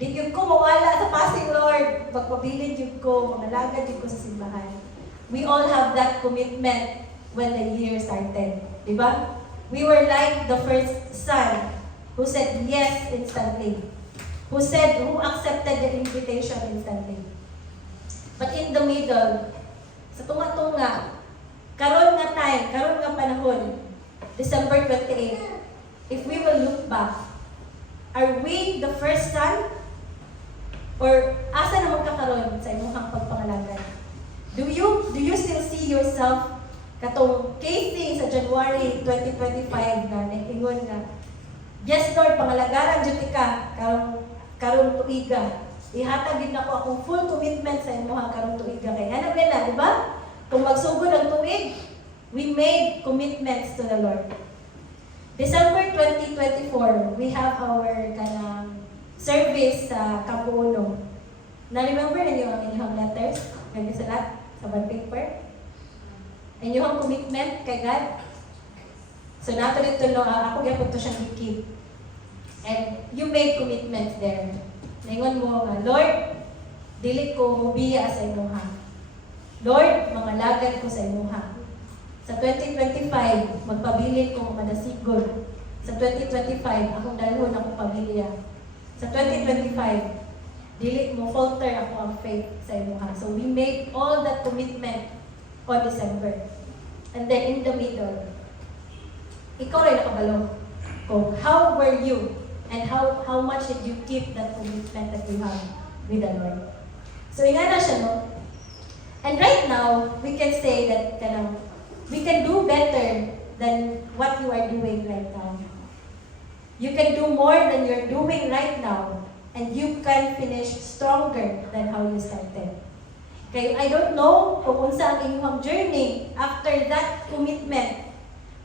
Di yun ko mawala sa passing, Lord. Magpabilin yun ko, mangalagad yun ko sa simbahan." We all have that commitment when the year started. Diba? We were like the first son who said yes instantly. Who accepted the invitation instantly. But in the middle, sa tunga-tunga, karon nga panahon, December 28, if we will look back, are we the first son? Or asa naman ka karon sa imong pagpangalagan? Do you still see yourself katong casing sa January 2025 na ingon na, "Yes Lord, pangalagaran jud ka karong tuiga. Ihatag din ako akong full commitment sa imong karong tuiga kay ana ba, di ba? Kung magsugod ang tuig, we made commitments to the Lord." December 2024, we have our service sa Campo Uno. Na-remember ninyo ang inyong letters? Ganyan sa bond paper? Inyong commitment kay God? So, nato dito ako gyapon to siyang i-keep. And you made commitments there. Naingon mo nga, "Lord, dili ko mobiya sa imuha. Lord, mangalagad ko sa imuha. Sa 2025, magpabilin ko madasigon. Sa 2025, akong dalhon akong pamilya. Sa 2025, dili mo falter ako ang faith sa imuha." So we made all that commitment on December. And then in the middle, ikaw rin nakabalo kung how were you and how much did you keep that commitment that you have with the Lord. So ingana siya, no? And right now, we can say that we can do better than what you are doing right now. You can do more than you're doing right now, and you can finish stronger than how you started. Okay, I don't know kung unsa ang inyong journey after that commitment.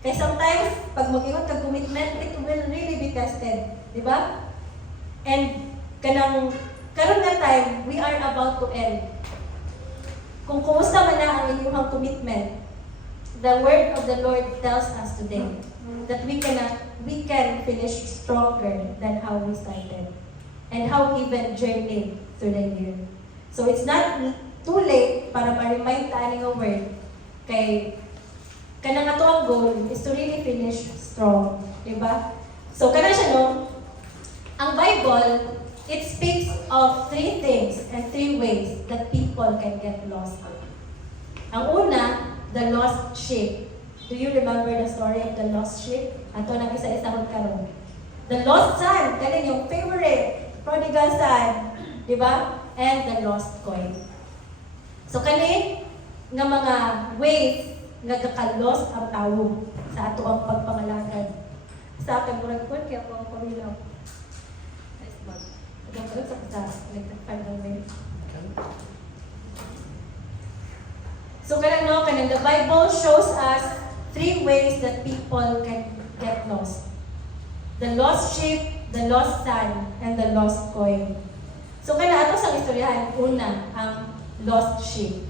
Kaya sometimes, pag mag-ingon ka commitment, it will really be tested. Di ba? And karon nga time, we are about to end. Kung kumusta man na ang inyong commitment, the word of the Lord tells us today that we can finish stronger than how we started and how we even journeyed through the year. So it's not too late para ma-remind ta aning word kay kanang ato ang goal is to really finish strong, di ba? So kana siya no. Ang Bible, it speaks of 3 things and 3 ways that people can get lost. Ang una, the lost sheep. Do you remember the story of the lost sheep? Ato nang isa-isahon karon. The lost son, kanin yung favorite, prodigal son, di ba? And the lost coin. So kani nga mga ways nga gaka-lost ang tao sa ato ang pagpangalagad. Sa akin murag kun kaya ako ang pamilaw. Nice bag. Ito sa nagtagpan ng So kanang the Bible shows us 3 ways that people can get lost. The lost sheep, the lost son, and the lost coin. So ato sa istoryahan, una, ang lost sheep.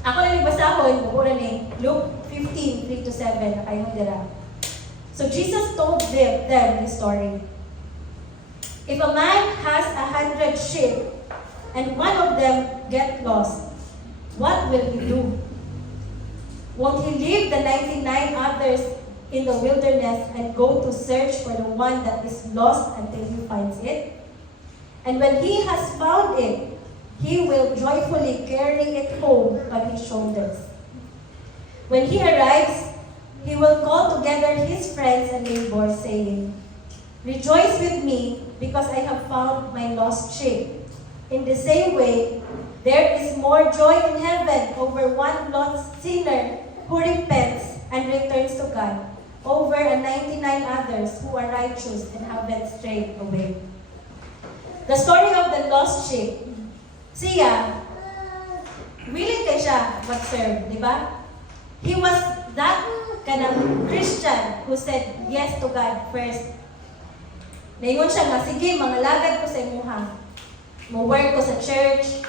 Ako na nagbasahon, mura ni Luke 15:3-7, na kayong dira. So Jesus told them this story. If a man has 100 sheep, and one of them get lost, what will he do? Won't he leave the 99 others in the wilderness and go to search for the one that is lost until he finds it? And when he has found it, he will joyfully carry it home on his shoulders. When he arrives, he will call together his friends and neighbors, saying, "Rejoice with me, because I have found my lost sheep." In the same way, there is more joy in heaven over one lost sinner who repents and returns to God, over 99 others who are righteous and haven't strayed away. The story of the lost sheep. Siya, willing kay siya mag-serve, di ba? He was that kanang Christian who said yes to God first. Naingon siya nga, sige, mangalagad ko sa imuha. Mo-work ko sa church,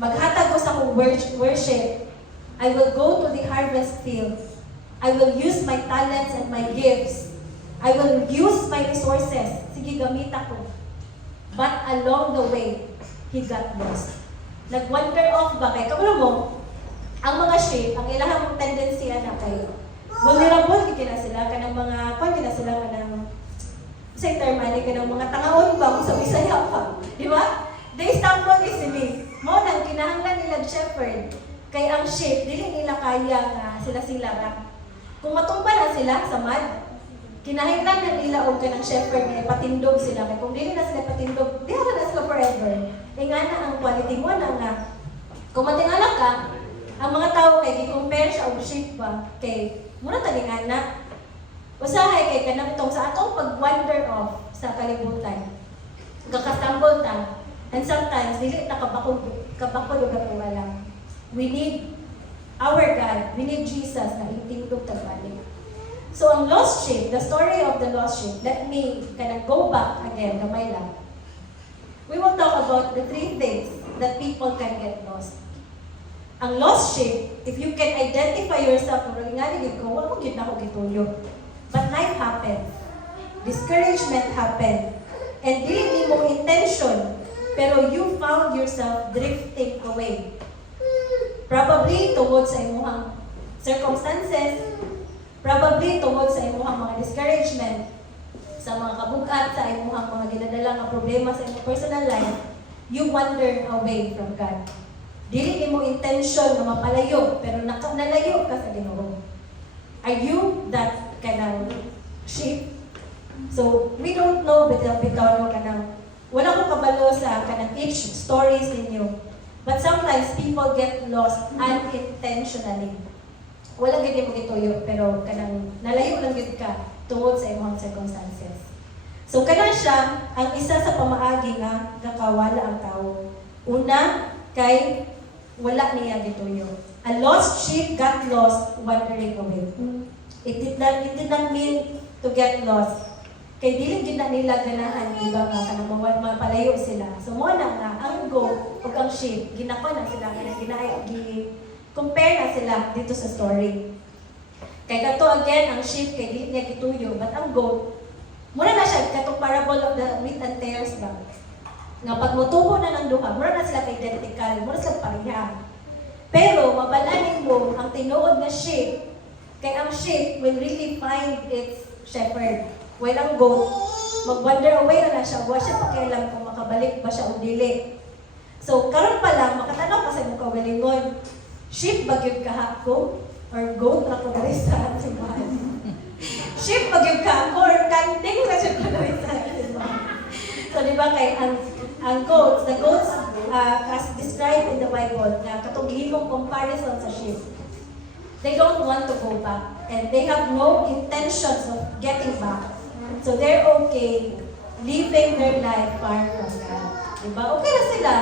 maghatag ko sa akong worship. I will go to the harvest field. I will use my talents and my gifts. I will use my resources. Sige, gamit ako. But along the way, he got lost. Nag-wander off ba kay kagulo mo? Ang mga sheep, ang ilang tendency na kay vulnerable kina sila kanang mga kina sila kanang sa term ani kanang mga tangaon ba sa Bisaya pa, di ba? They stumble easily. Mo nang kinahanglan nila shepherd kay ang sheep dili nila kaya nga sila ra. Kung matumba na sila sa mud, kinahanglan na nila og kanang shepherd nga patindog sila kay kung dili na sila patindog, di na sila forever. Ingana ang quality mo na nga kung matingala ka, ang mga tao kay gi-compare siya og sheep ba kay mura talingana. Usahay kay kanang tong sa atong pag-wander off sa kalibutan. Gakastumble ta. And sometimes dili ta kabakod og wala. We need our God. We need Jesus na itingtog tagbalik. So ang lost sheep, the story of the lost sheep, let me kanang go back again, gamay lang. We will talk about the 3 things that people can get lost. Ang lost sheep, if you can identify yourself, nga nigid ko, wala ko gid na ako gituyo. But life happened. Discouragement happened. And dili mo intention, pero you found yourself drifting away. Probably towards sa imong circumstances, probably towards sa imong mga discouragement, sa mga kabugat, sa imong mga ginadala nga problema sa imong personal life, you wander away from God. Dili mo intention na mapalayo, pero nalayo ka sa Ginoo. Are you that kanang sheep? So, we don't know bitaw no kanang wala ko kabalo sa kanang each stories ninyo. But sometimes people get lost unintentionally. wala gid mo gituyo pero kanang nalayo lang gid ka tungod sa imong circumstances. So kana siya ang isa sa pamaagi nga nakawala ang tao. Una kay wala niya gituyo. A lost sheep got lost wandering away. It did not mean to get lost. Kay dili gid na nila ganahan iba nga kanang mapalayo sila. So mo na nga ang goat ug ang sheep ginako na sila nga compare na sila dito sa story. Kay kato again ang sheep kay dili niya gituyo but ang goat mura na siya katong parable of the wheat and tares ba. Nga pag motubo na ng duha, mura na sila kay identical, mura sila pareha. Pero mabalanin mo ang tinuod na sheep kay ang sheep will really find its shepherd. While ang goat, mag-wander away na siya, huwag siya pakialam kung makabalik ba siya o dili. So, karon pa lang, makatanaw ka sa mong kawalingon, sheep bagyod kahako, or goat na kagari sa simbahan. Sheep bagyod kahako, or kanding na siya kagari sa simbahan. So, di ba kay ang goats, the goats, as described in the Bible, na katugihimong comparison sa sheep, they don't want to go back, and they have no intentions of getting back. So they're okay living their life far from God. Diba? Okay na sila.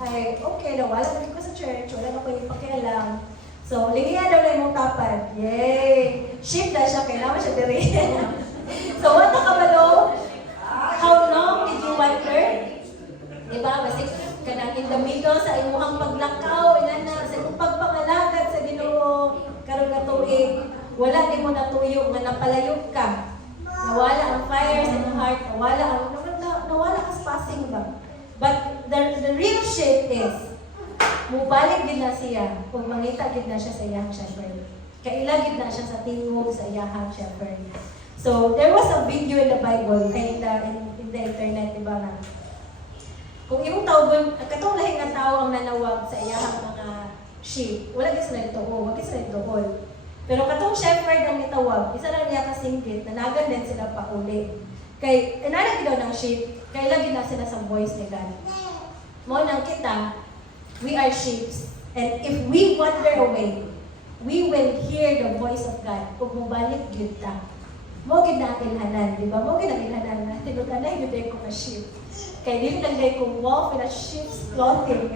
Ay, okay na. Wala na ko sa church. Wala na ko yung pakialam. So, lingiya daw na yung tapad. Yay! Sheep na siya. Kailangan siya diri. So, what na kabalo? How long did you wander? Diba? Basta kanang in the middle sa imuhang paglakaw, inana, sa imong pagpangalagad sa Ginoo, karong nga tuig, wala di mo natuyo nga napalayog ka. Nawala ang fire sa iyong heart, nawala ka sa passing ba? But the real shit is, mubalik din na siya, kung mangita din na siya sa iyang shepherd. Kailagid na siya sa tingog sa iyang shepherd. So, there was a video in the Bible, in the internet, diba nga? Kung imong tawgon, katong lahi nga tao ang nanawag sa iyang mga sheep, wala din sila ito, wala din sila ito. Pero katong shepherd ang nitawag, isa lang niya kasinggit, nanagan din sila pa uli. Kay, inalagi daw ng sheep, kaya lagi na sila sa voice ni God. Mo nang kita, we are sheep. And if we wander away, we will hear the voice of God kung mubalik yun ta. Mo gid na ilhanan, di ba? Mo gid na ilhanan na, tinuganay yun ko ka sheep. Kay dili lang day ko walk in a sheep's clothing.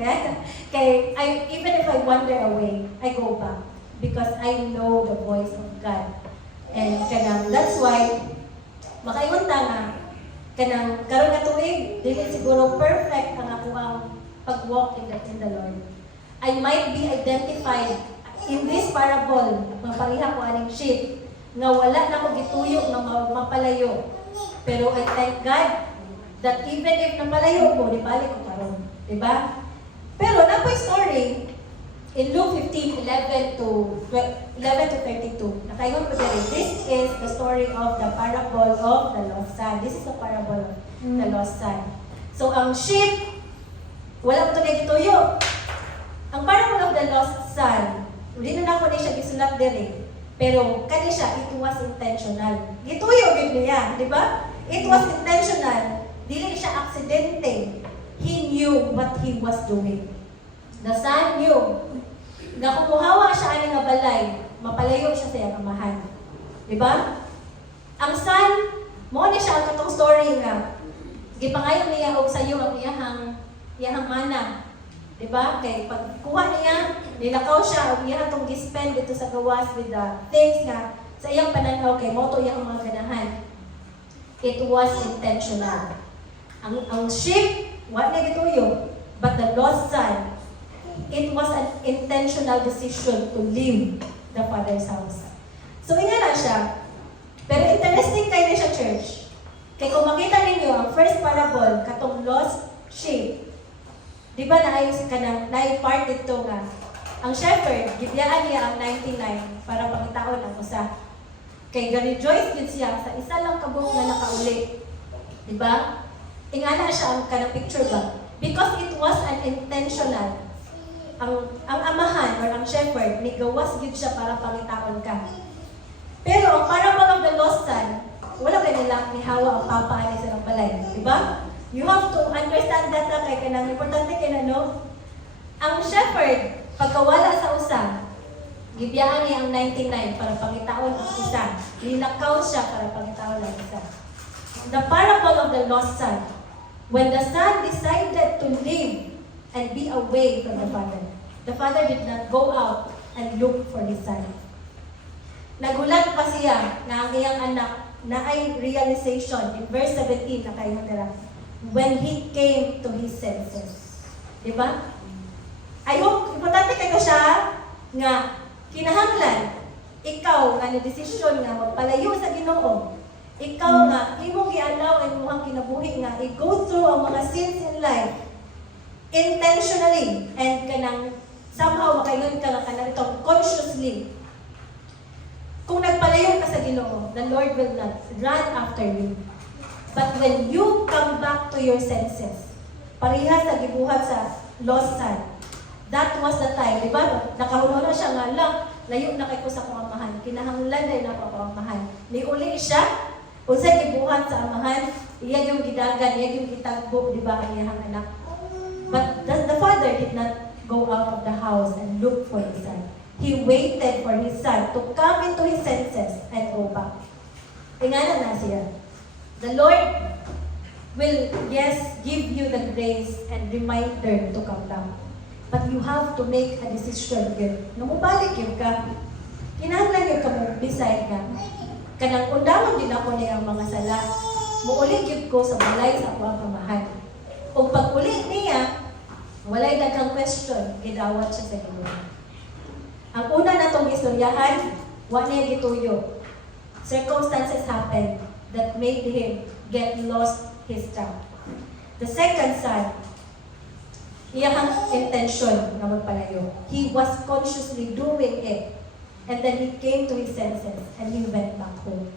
Kay, even if I wander away, I go back. Because I know the voice of God. And kanang, that's why, makaingon ta nga, kanang, karon nga tuig, dili siguro perfect ang ako ang pag-walk in the Lord. I might be identified in this parable, mapariha ko aning sheep, nga wala na ko gituyo nga mapalayo. Pero I thank God that even if napalayo ko, di balik ko karon, di ba? Pero napoy story in Luke 15:11 to 32. Nakaingon ko diri. This is the story of the parable of the lost son. This is the parable of the lost son. So ang sheep wala ko na gituyo. Ang parable of the lost son, hindi na ako ni siya gisulat diri. Pero kani siya, it was intentional. Gituyo gid niya, di ba? It was intentional. Dili siya aksidente. He knew what he was doing. The son knew na kung muhawa siya ani nga balay, mapalayo siya sa iyang amahan. Di ba? Ang son, mo ni siya ang katong story nga gipangayo niya og sayo ang iyang mana. Di ba? Kay pagkuha niya, nilakaw siya og iya atong gispend dito sa gawas with the things nga sa iyang pananaw kay mo to iyang mga ganahan. It was intentional. Ang sheep, what na gituyo? But the lost son, it was an intentional decision to leave the Father's house. So, nga na siya. Pero interesting kayo na siya, church. Kaya kung makita ninyo, ang first parable, katong lost sheep, di ba naayos ka na, part ito nga, ang shepherd, gibyaan niya ang 99 para pangitaon ang usa. Kaya ga-rejoice din siya sa isa lang kabuk na nakauli. Di ba? Tingala siya ang kanang picture ba? Because it was an intentional. Ang amahan or ang shepherd, nigawas gid siya para pangitaon ka. Pero ang parable of the lost son, wala ka nila nihawa ang papa ni sa balay. Di ba? You have to understand that kay kanang importante kay no? Ang shepherd, pagkawala sa usa, Gibiyaan niya ang 99 para pangitaon ang isa. Linakaw siya para pangitaon ang isa. The parable of the lost son. When the son decided to leave and be away from the father did not go out and look for his son. Nagulat pa siya na ang iyang anak na ay realization in verse 17 na kayo nagdara. When he came to his senses. Diba? I hope, importante kayo siya nga kinahanglan ikaw nga na desisyon nga magpalayo sa Ginoo. Ikaw nga imong gialaw ang imong kinabuhi nga i-go through ang mga sins in life intentionally and kanang somehow makaingon ka nga kanang itong consciously. Kung nagpalayo ka sa Ginoo, the Lord will not run after you. But when you come back to your senses, parehas sa gibuhat sa lost son, that was the time, di ba? Nakahulog na siya nga lang, layo na kay ko sa kong amahan. Kinahanglan na na ako amahan. Niuli siya, unsay gibuhat sa amahan, iya yung gidagan, iya yung gitagbo, di ba, ang iyang anak. But the father did not go out of the house and look for his son. He waited for his son to come into his senses and go back. Tingnan na siya. The Lord will, yes, give you the grace and reminder to come back. But you have to make a decision yun. Nung mabalik yun ka, kinahanglan yun ka mo decide ka. Kanang undaman din ako niya ang mga sala. Muulit yun ko sa balay sa ako ang pamahan. Kung pag-ulit niya, walay daghang question, gidawat siya sa Ginoo. Ang una na itong istoryahan, wa niya gituyo. Circumstances happened that made him get lost his track. The second son, iyang intention na magpalayo. He was consciously doing it. And then he came to his senses and he went back home.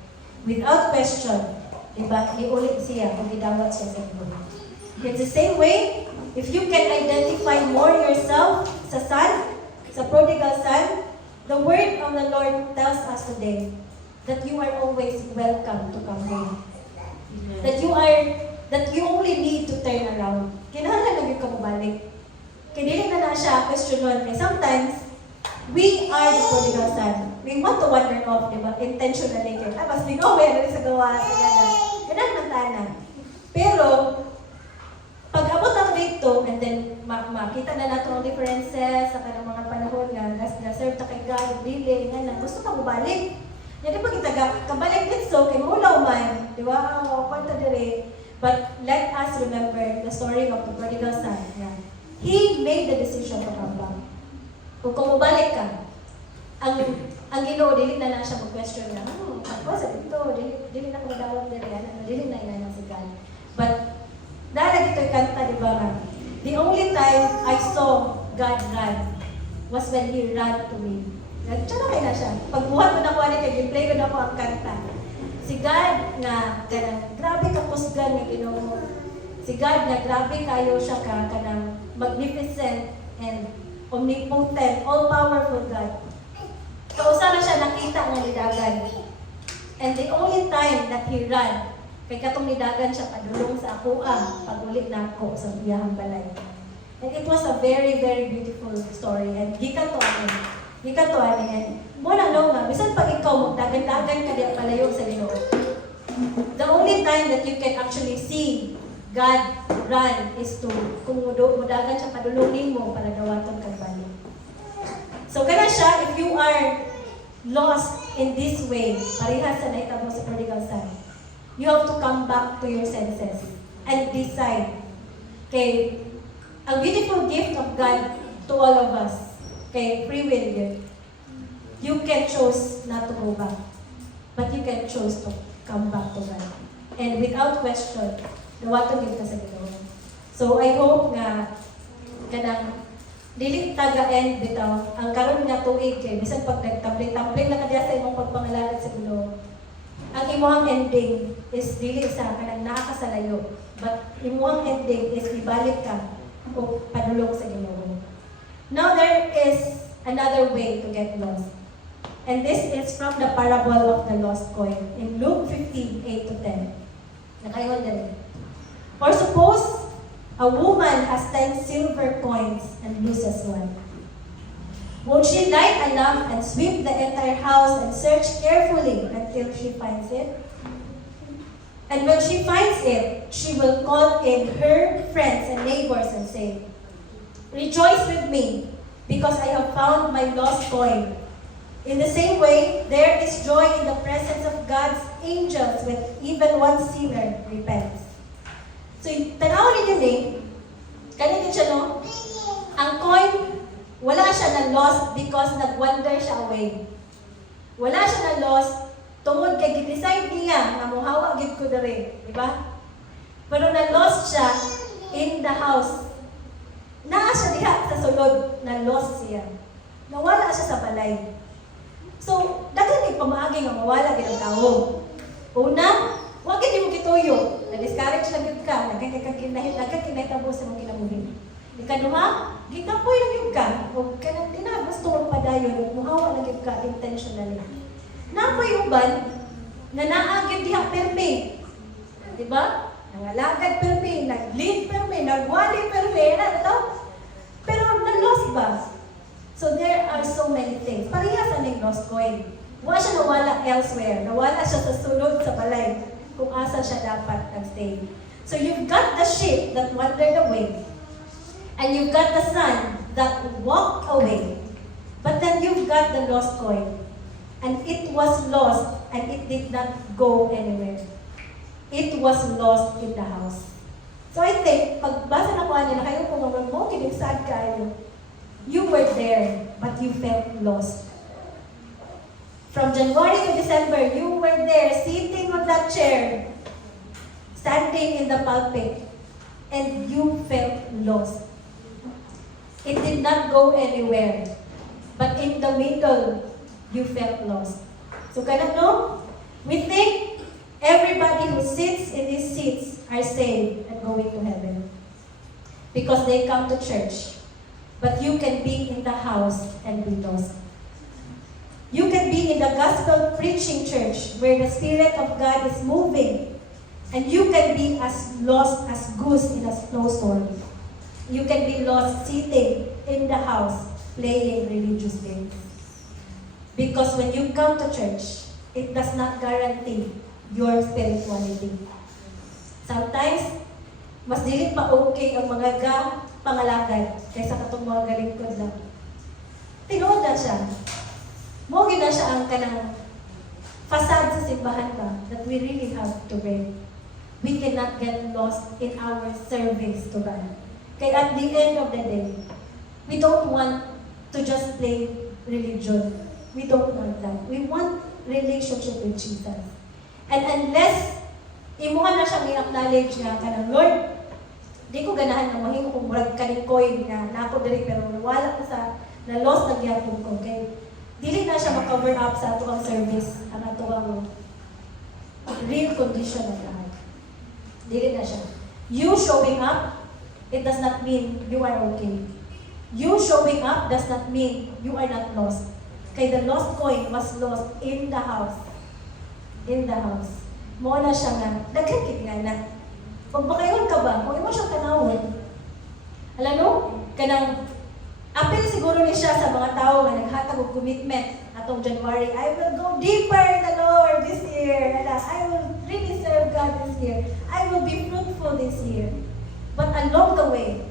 Without question, diba, iulit siya kung idawat siya sa Ginoo. It's the same way, if you can identify more yourself sa son, sa prodigal son, the word of the Lord tells us today that you are always welcome to come home. That you only need to turn around. Kinahanglan lang yung kamubalik. Kaya na siya questionon. Kaya sometimes, we are the prodigal son. We want to wander off, di ba? Intentionally. Mas lingawi, ano sa gawa, sa gana. Ganang matana. Pero, pag abot ang dito, and then makita na natin ang differences sa kanang mga panahon nga, na-serve ta kay God, really, nga na, gusto ka bumalik. Yan pag kabalik dito, kay mahulaw man, di ba? Kwanta dire. But let us remember the story of the prodigal son. Yeah. He made the decision to come back. Kung kumubalik ka, ang Ginoo, dili na siya mag-question na, ako sa dito, dili na ko madawag dire, dili na inanang si God. But, dahil ito'y kanta, di ba nga? The only time I saw God run was when He ran to me. Diyan na kayo na siya. Pagbuhat ko na ko, play ko na ko ang kanta. Si God na, grabe ka kusgan nga Ginoo. Si God na, grabe kayo siya ka, kanang magnificent and omnipotent, all-powerful God. Kausa na siya nakita ng lidagan. And the only time that He ran, kay katong nidagan siya padulong sa ako pag-ulit na ako sa biyahang balay. And it was a very, very beautiful story. And gikan to ano. Muna no nga, bisan pag ikaw magdagan-dagan ka diya palayo sa Ginoo. The only time that you can actually see God run is to kung mudagan siya padulongin mo para dawaton kag balik. So kana siya, if you are lost in this way, parehas sa naitabo sa prodigal son, you have to come back to your senses and decide. Okay, a beautiful gift of God to all of us. Okay, free will yun. You can choose not to go back, but you can choose to come back to God. And without question, nawatong gift ka sa Ginoo. So I hope nga kanang dili taga-end bitaw ang karon nga tuig kay bisan pag nagtambling-tambling na kadya sa imong pagpangalangan sa Ginoo. Ang imong ending is dili sa kanang naa ka sa layo, but imong ending is ibalik ka o padulong sa Ginoo. Now there is another way to get lost. And this is from the parable of the lost coin in Luke 15:8-10. Nakaingon din. Or suppose a woman has 10 silver coins and loses one. Won't she light a lamp and sweep the entire house and search carefully until she finds it? And when she finds it, she will call in her friends and neighbors and say, "Rejoice with me, because I have found my lost coin." In the same way, there is joy in the presence of God's angels when even one sinner repents. So, tanawin ninyo ni, kanina siya no? Ang coin, wala siya na lost because nag-wander siya away. Wala siya na lost tungod kay gi-decide niya na muhawa gid ko dere, di ba? Pero na-lost siya in the house. Naa siya diha sa sulod, na-lost siya. Nawala siya sa balay. So, dagan kay pamaagi nga mawala gid ang tawo. Una, wa gid mo gituyo. Na-discourage lang gid ka, nagkakinahitabo sa mong kinabuhi. Ikaduha, gikapoy lang yun ka. Huwag ka nang gusto mong padayon, muhawa lang yun ka intentionally. Napoy uban, na naagid diha perme. Diba? Nangalagad perme, nag-lead perme, nagwali perme, pero na-lost ba? So there are so many things. Parehas aning lost coin. Wala siya nawala elsewhere. Nawala siya sa sulod sa balay kung asa siya dapat nag-stay. So you've got the sheep that wandered away. And you've got the son that walked away. But then you've got the lost coin. And it was lost and it did not go anywhere. It was lost in the house. So I think, pagbasa na ko na kayo kung mo, kinigsad kayo. You were there, but you felt lost. From January to December, you were there, sitting on that chair, standing in the pulpit, and you felt lost. It did not go anywhere. But in the middle, you felt lost. So no? We think everybody who sits in these seats are saved and going to heaven. Because they come to church. But you can be in the house and be lost. You can be in the gospel preaching church where the Spirit of God is moving. And you can be as lost as goose in a snowstorm. You can be lost sitting in the house playing religious games. Because when you come to church, it does not guarantee your spirituality. Sometimes, mas dili pa okay ang mga pangalagad kaysa katong mga galingkod lang. Tinuod na siya. Mogi na siya ang kanang facade sa simbahan ba that we really have to break. We cannot get lost in our service to God. Kaya at the end of the day, we don't want to just play religion. We don't want that. We want relationship with Jesus. And unless imuha na siyang i-acknowledge nga kanang Lord, di ko ganahan na mahimo kung murag kaning coin na nako diri pero wala ko sa na lost na gyapon ko. Okay? Dili na siya ma-cover up sa ato ang service, ang ato ang real condition ng lahat. Dili na siya. You showing up, it does not mean you are okay. You showing up does not mean you are not lost. Kay the lost coin was lost in the house. In the house. Mo na siya nga, nagkakit nga na. Pag bakayon ka ba, kung imo siyang tanawin, alam mo, kanang apil siguro ni siya sa mga tao nga naghatag og commitment atong January. I will go deeper in the Lord this year. I will really serve God this year. I will be fruitful this year. But along the way,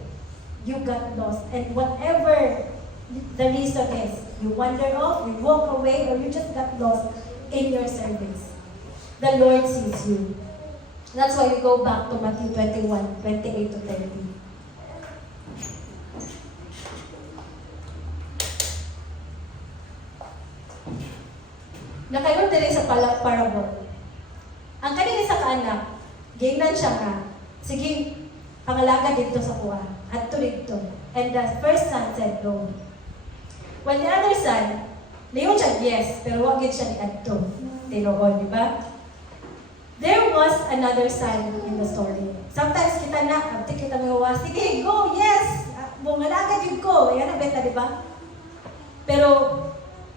you got lost. And whatever the reason is, you wander off, you walk away, or you just got lost in your service. The Lord sees you. That's why we go back to Matthew 21, 28 to 30. Nakayon din sa parable. Ang kanina sa kaanak, gingnan siya nga, sige, pangalaga dito sa kuha, at to dito. And the first son said no. When the other son, niyon siya yes, pero wag gid siya ni adto. Tinuod, di ba? There was another son in the story. Sometimes kita na, abti kita mga sige, go, yes! Bungalaga din ko. Yan ang beta, di ba? Pero,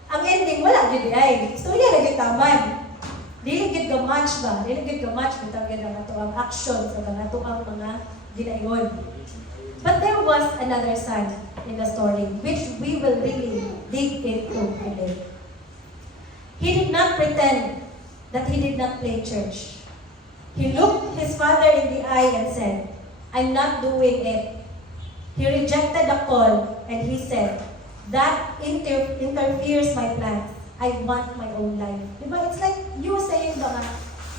ang ending, wala din ay. Istorya na gitaman. Dili gid ka match ba? Dili gid ka match bitang gid ang atoang action sa atoang mga ginaingon. But there was another son. in the story, which we will really dig into today. He did not pretend that he did not play church. He looked his father in the eye and said, "I'm not doing it." He rejected the call and he said, "That interferes my plans. I want my own life." Diba? It's like you saying ba nga,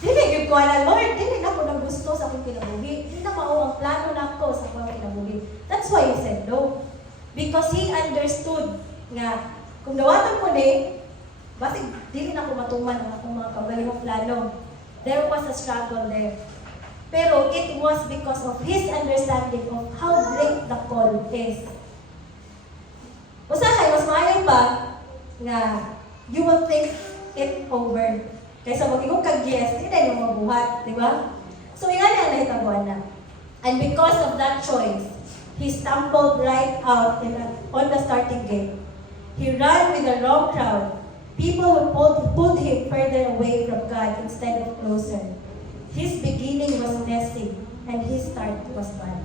dili gyud ko ala Lord, dili na ko na gusto sa akong kinabuhi. Dili na mao ang plano nako sa akong kinabuhi. That's why he said no. Because he understood nga kung dawaton ko ni, basig dili na ko matuman ang akong mga kaugalingong plano. There was a struggle there. Pero it was because of his understanding of how great the call is. Usahay, mas maayo pa nga you will think it over. Kaysa mag-ingong kag-yes, hindi na yung mabuhat, di ba? So, yung nga na nahitabuan na. And because of that choice, he stumbled right out on the starting gate. He ran with the wrong crowd. People who pulled him further away from God instead of closer. His beginning was messy, and his start was bad.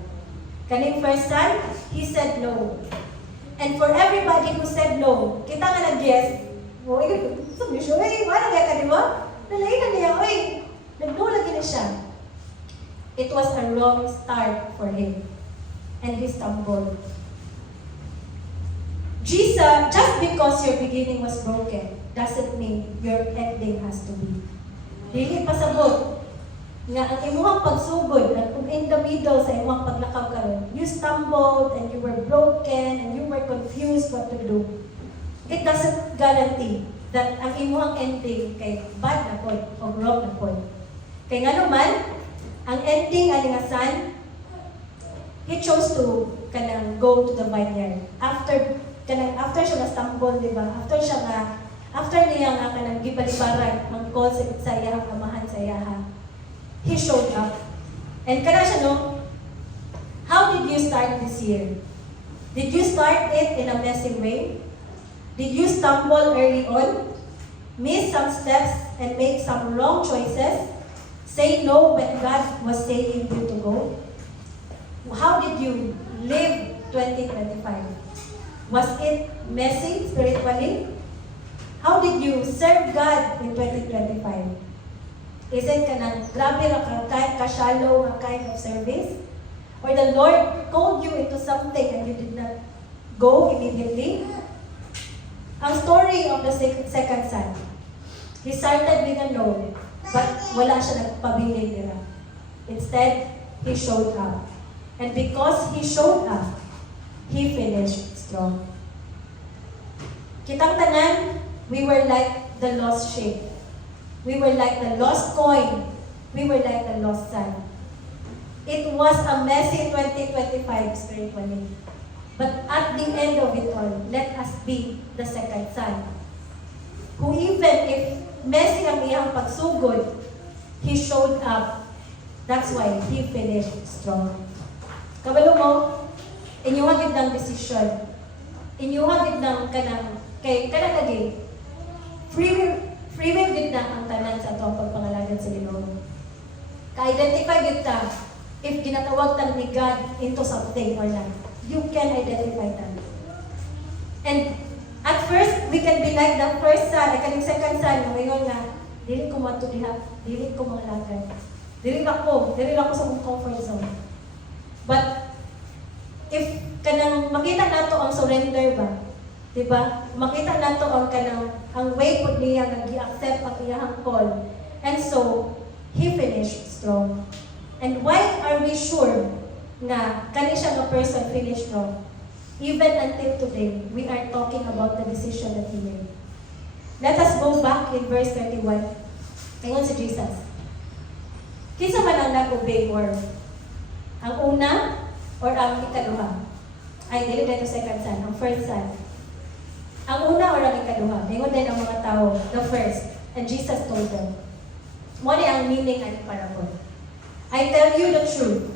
Kaning first son, he said no. And for everybody who said no, kita nga nag-yes, sabi siya, wala kaya ka, di ba? Nalain na niya, nagdulagi na siya. It was a wrong start for him. And he stumbled. Jesus, just because your beginning was broken, doesn't mean your ending has to be. Dili pasabot nga ang imuhang pagsugod at kung in the middle sa imuhang paglakaw karon, you stumbled and you were broken and you were confused what to do. It doesn't guarantee that ang imuhang ending kay bad na po o wrong na po. Kay nga naman, ang ending ani nga son, he chose to kanang go to the vineyard. After siya na-stumble, di ba? After niya nga kanang gibalibaran ang call sa iyang amahan sa iyaha, he showed up. And kana siya, no? How did you start this year? Did you start it in a messy way? Did you stumble early on? Miss some steps and make some wrong choices? Say no when God was saying you to go? How did you live 2025? Was it messy spiritually? How did you serve God in 2025? Is it kanang grabe ra ka shallow nga kind of service? Or the Lord called you into something and you did not go immediately? Ang story of the second son, he started with a no, but wala siya nagpabiling nila. Instead, he showed up. And because he showed up, he finished strong. Kitang tanan, we were like the lost sheep. We were like the lost coin. We were like the lost son. It was a messy 2025 spiritually. But at the end of it all, let us be the second son. Who even if messy ang iyang pagsugod, he showed up. That's why he finished strong. Kabalo mo, inyuha gid ng decision. Inyuha gid ng kanang lagi. Free will gid na ang tanan sa atong pagpangalagan sa Ginoo. Ka-identify gid ta if ginatawag ta ni God into something or not. You can identify that. And at first, we can be like the first son, kaning second son, ngayon nga, dili ko mato diha, dili ko mangalagad. Dili ako sa mong comfort zone. But if kanang makita nato ang surrender ba, di ba? Makita nato ang kanang ang way pud niya nga gi-accept ang iyang call. And so he finished strong. And why are we sure nga kani siya nga person finished strong? Even until today, we are talking about the decision that he made. Let us go back in verse 31. Ingon si Jesus. Kinsa man ang nag-obey more? Ang una or ang ikaduha? Ay, dili dito second son, ang first son. Ang una or ang ikaduha? Ingon din ang mga tao, the first. And Jesus told them. Mo ni ang meaning ang parable. I tell you the truth.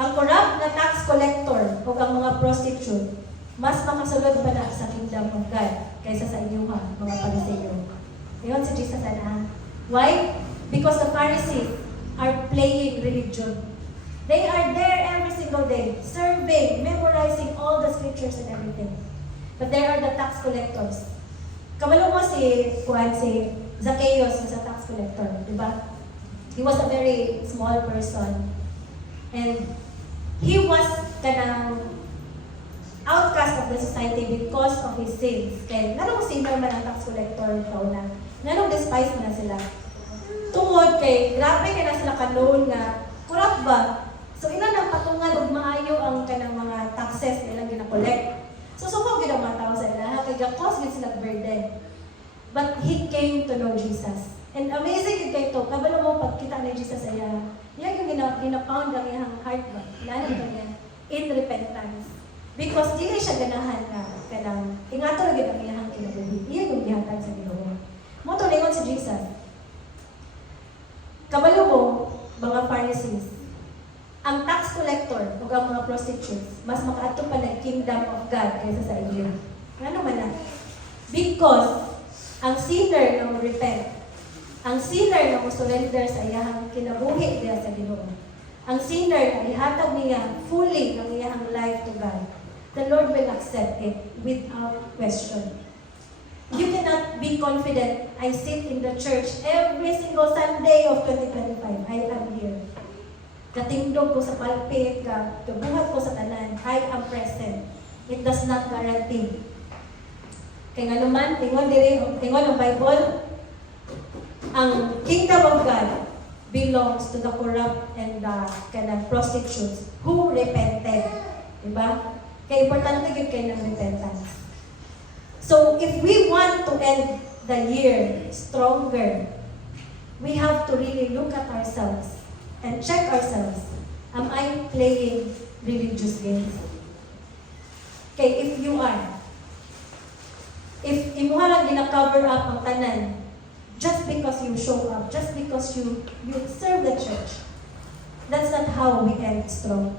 Ang corrupt na tax collector o ang mga prostitute, mas makasulod pa na sa kingdom of God kaysa sa inyong mga Pariseyo. Ngayon si Jesus na. Why? Because the Pharisees are playing religion. They are there every single single day, serving, memorizing all the scriptures and everything. But there are the tax collectors. Kabalo mo si Zacchaeus was a tax collector, di ba? He was a very small person. And he was kanang outcast of the society because of his sins. Kaya nanong sinner man ang tax collector ikaw na. Nanong despise mo na sila. Tungod kay, grabe kay na sila kanoon nga, kurap ba? So ina nang patungan og maayo ang kanang mga taxes nilang gina-collect. So suko gid ang mga tao sa ila, kay gakos gid sila burden. But he came to know Jesus. And amazing gid kay to, kabalo mo pagkita ni Jesus sa iya. Iya yung gina-pound ang iyang heart ba? Lalo ba niya? In repentance. Because dili siya ganahan na kanang ingato ra gid ang iyang kinabuhi. Iya yung gihatag sa Ginoo. Mo to lingon si Jesus. Kabalo mo, mga Pharisees, ang tax collector o ang mga prostitutes, mas makaadto pa ng kingdom of God kaysa sa inyo. Ano man na? Because ang sinner na repent, ang sinner na surrender sa iyang kinabuhi diya sa Ginoo, ang sinner na ihatag niya fully ang iyang life to God, the Lord will accept it without question. You cannot be confident, I sit in the church every single Sunday of 2025. I am here. Katindog ko sa pulpit, kabuhat ko sa tanan, I am present. It does not guarantee. Kaya nga naman, ingon ang Bible, ang kingdom of God belongs to the corrupt and the prostitutes who repented. Diba? Kaya importante yun kayo ng repentance. So, if we want to end the year stronger, we have to really look at ourselves and check ourselves. Am I playing religious games? Okay, if you are, if imuha lang gina-cover up ang tanan, just because you show up, just because you serve the church, that's not how we end strong.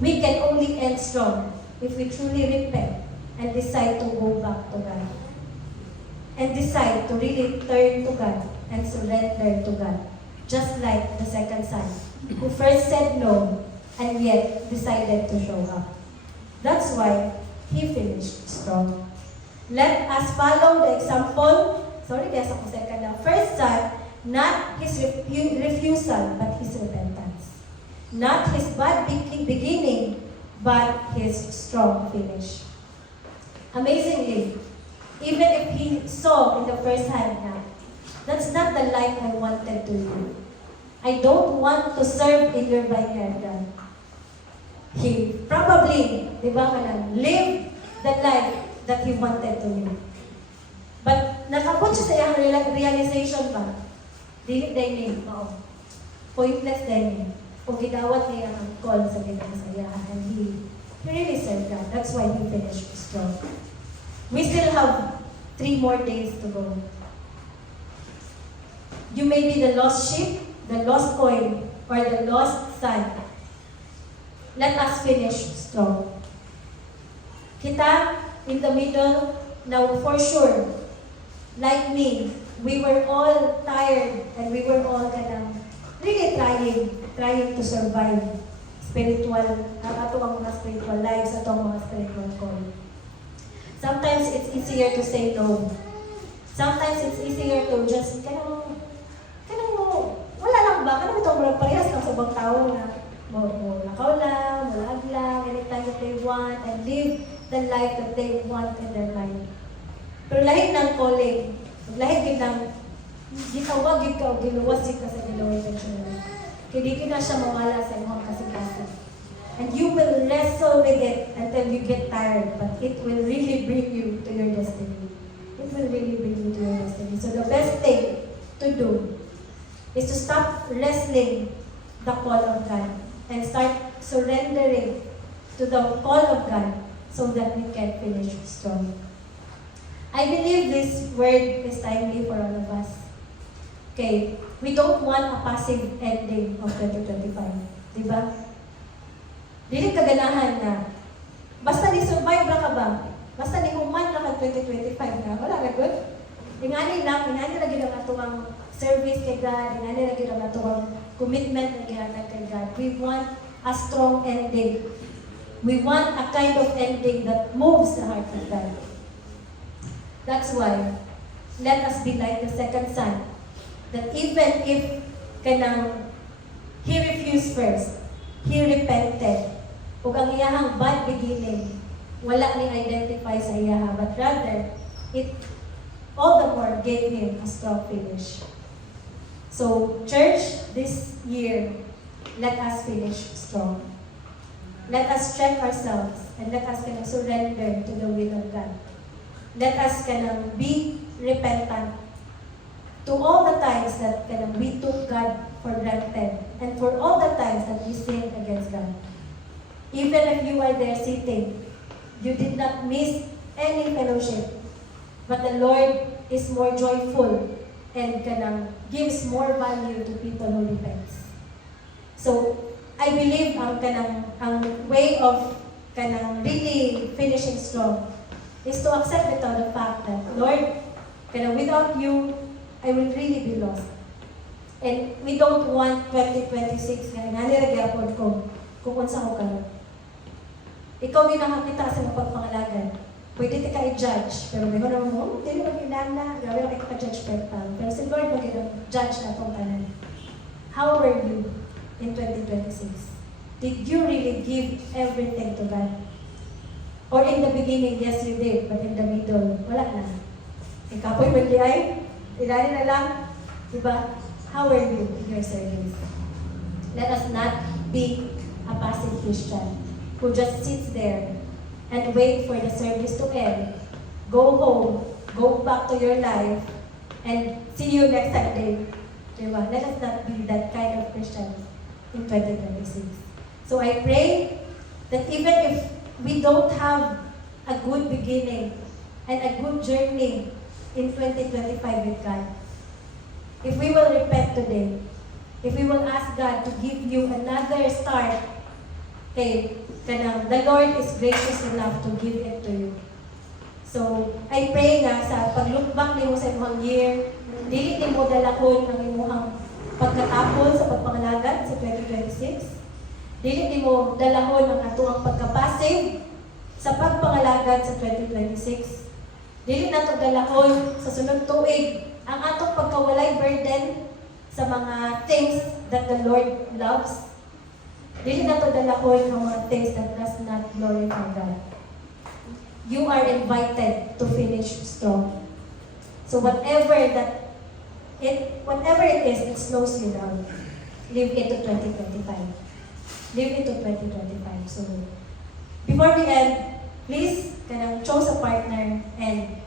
We can only end strong if we truly repent and decide to go back to God. And decide to really turn to God and surrender to God. Just like the second son, who first said no, and yet decided to show up. That's why he finished strong. Let us follow the example, kaya sa second na, first son, not his refusal, but his repentance. Not his bad beginning, but his strong finish. Amazingly, even if he saw in the first hand na, that's not the life I wanted to live. I don't want to serve in your vineyard. He probably, di ba, live the life that he wanted to live. But nakapot siya sa iyang realization ba? Dili dining, pointless dining. O gidawat niya ang call sa ginagasayahan. And he really served God. That's why he finished strong. We still have 3 more days to go. You may be the lost sheep, the lost coin, or the lost son. Let us finish strong. Kita, in the middle, now for sure, like me, we were all tired and we were all really trying to survive ato ang mga spiritual lives, ato ang mga spiritual call. Sometimes it's easier to say no. Sometimes it's easier to just wala lang ba? Kanang itong parehas ng subang tao na lakaw lang, malag lang, anytime that they want, and live the life that they want in their life. Pero lahit ng calling, lahit din ng gitawag ikaw, giluwas ka sa Ginoo eventually. Kaya di na siya mawala sa imong kasing-kasing. And you will wrestle with it until you get tired, but it will really bring you to your destiny. It will really bring you to your destiny. So the best thing to do is to stop wrestling the call of God and start surrendering to the call of God so that we can finish strong. I believe this word is timely for all of us. Okay, we don't want a passive ending of 2025. Diba? Dili kaganahan na basta ni-survive ra ka ba? Basta ni-human ra ka 2025 na, wala na good. Ingani lang lagi ang atong service kay God, ingani lagi ang atong commitment na gihatag kay God. We want a strong ending. We want a kind of ending that moves the heart of God. That's why, let us be like the second son, that even if he refused first, he repented, ug ang iyahang bad beginning, wala ni identify sa iyaha, but rather, it all the more gave him a strong finish. So, church, this year, let us finish strong. Let us check ourselves and let us surrender to the will of God. Let us be repentant to all the times that we took God for granted and for all the times that we sinned against God. Even if you are there sitting, you did not miss any fellowship, but the Lord is more joyful and gives more value to people who repent. So, I believe ang way of really finishing strong is to accept the fact that, Lord, without you, I will really be lost. And we don't want 2026 nga nilagapon ko kung unsa ko karon. Ikaw din nakakita sa mapagpangalagan. Pwede ka i-judge, pero may naman mo, hindi mo ginana, grabe ako ka-judge pero si Lord mag-judge na itong tanan. How were you in 2026? Did you really give everything to God? Or in the beginning, yes you did, but in the middle, wala na. Ikapoy mali ay, ilali na lang, diba? How are you in your service? Let us not be a passive Christian who just sits there and wait for the service to end, go home, go back to your life, and see you next Sunday. Diba? Let us not be that kind of Christian in 2026. So I pray that even if we don't have a good beginning and a good journey in 2025 with God, if we will repent today, if we will ask God to give you another start, okay, the Lord is gracious enough to give it to you. So, I pray na sa paglukbang nimo sa imong year, dili nimo dalakon ang imong pagkatapon sa pagpangalagan sa 2026. Dili nimo dalahon ang atuang pagkapasive sa pagpangalagan sa 2026. Dili nato dalahon sa sunod tuig ang atong pagkawalay burden sa mga things that the Lord loves. Dili nato dalahon ang mga things that does not glorify God. You are invited to finish strong. So whatever it is that slows you down, leave it to 2025. Leave it to 2025. So, before we end, please, choose a partner and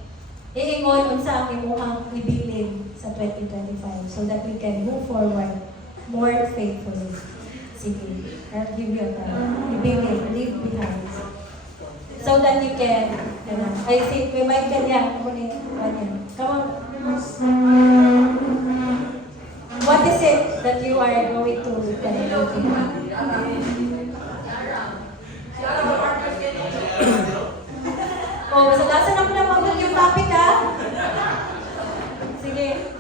iingon unsa ang imong ibilin sa 2025 so that we can move forward more faithfully. Sige, I'll give you a time. Ibilin, leave behind. So that you can, I think, we might get, yeah, come on. What is it that you are going to leave oh, basta lasan ako na mag yung topic ha. Sige.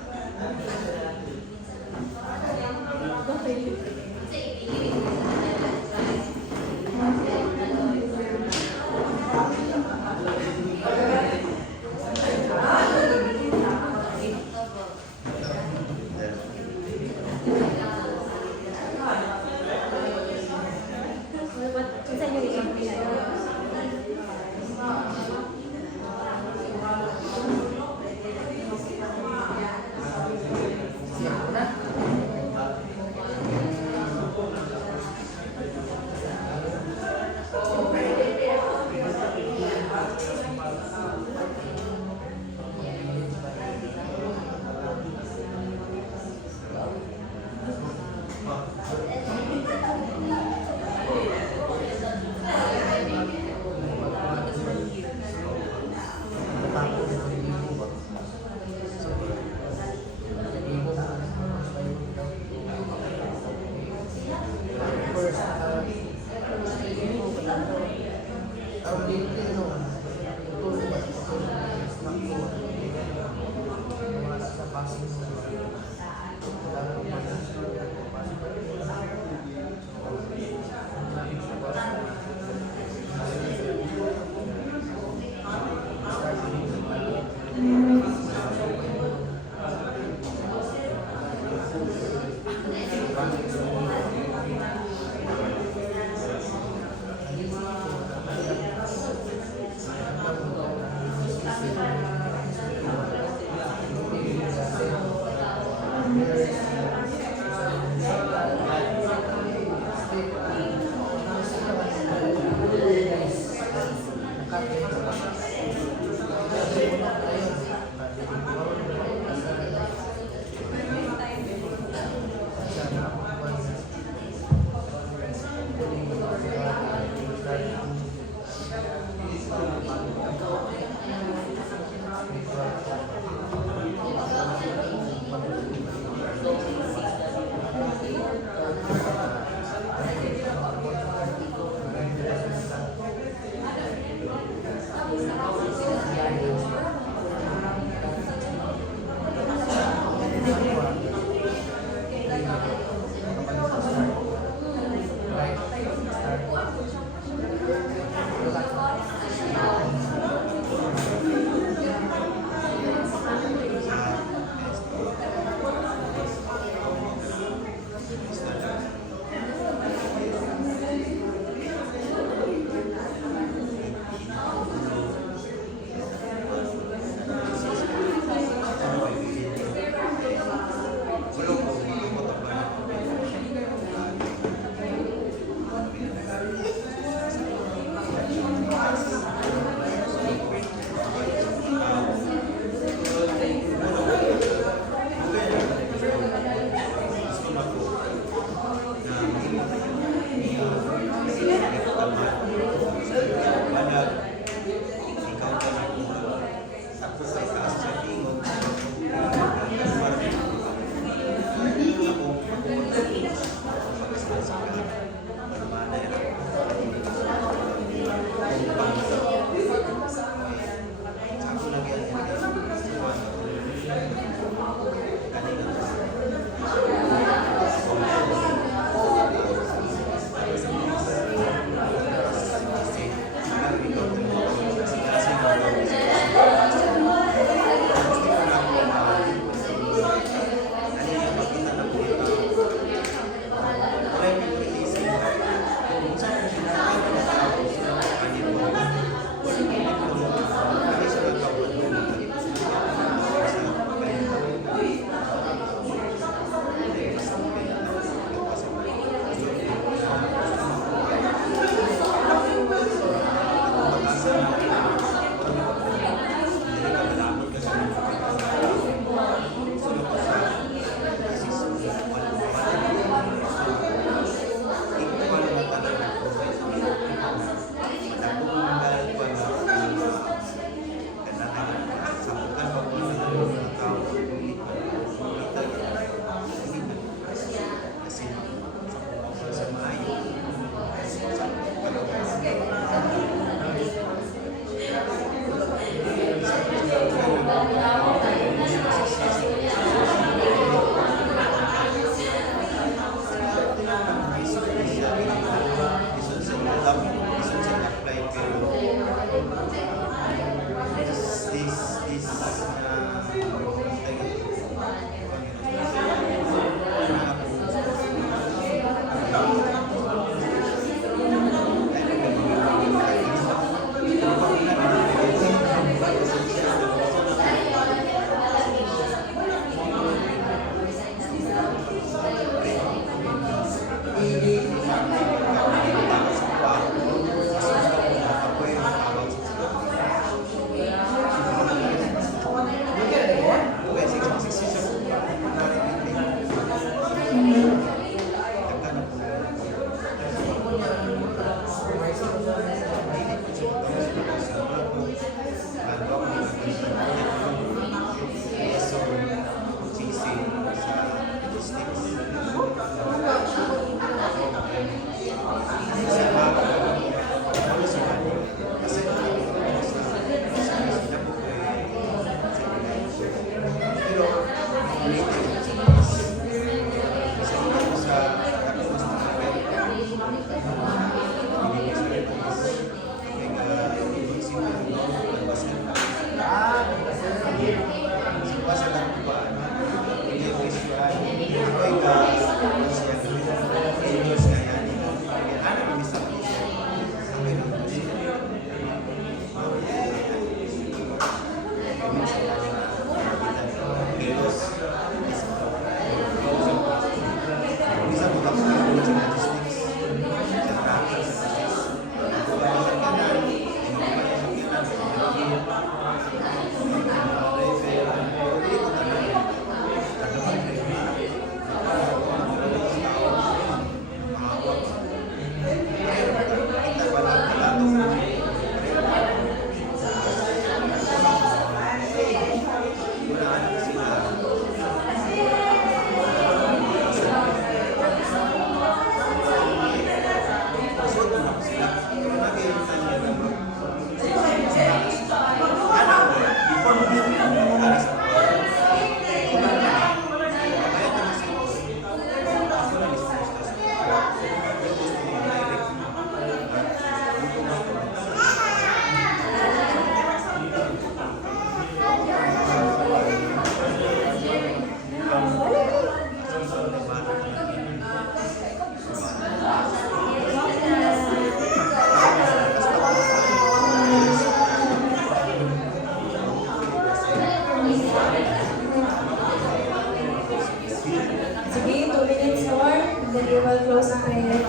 Sige, 2 minutes more, and then we will close in prayer.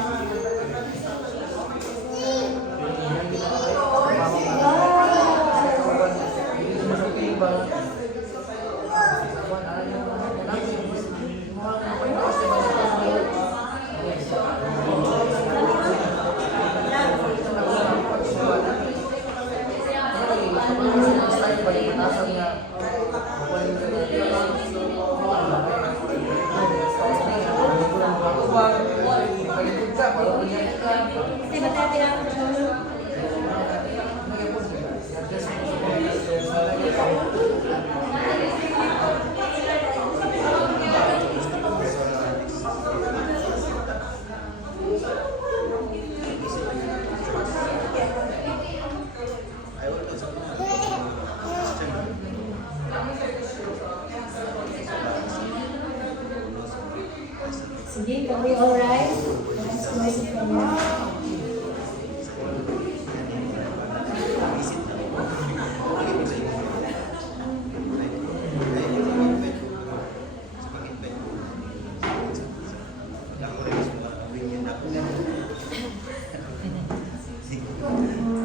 Kasi matati natin siya. Sige, can we all rise? Let's close in prayer.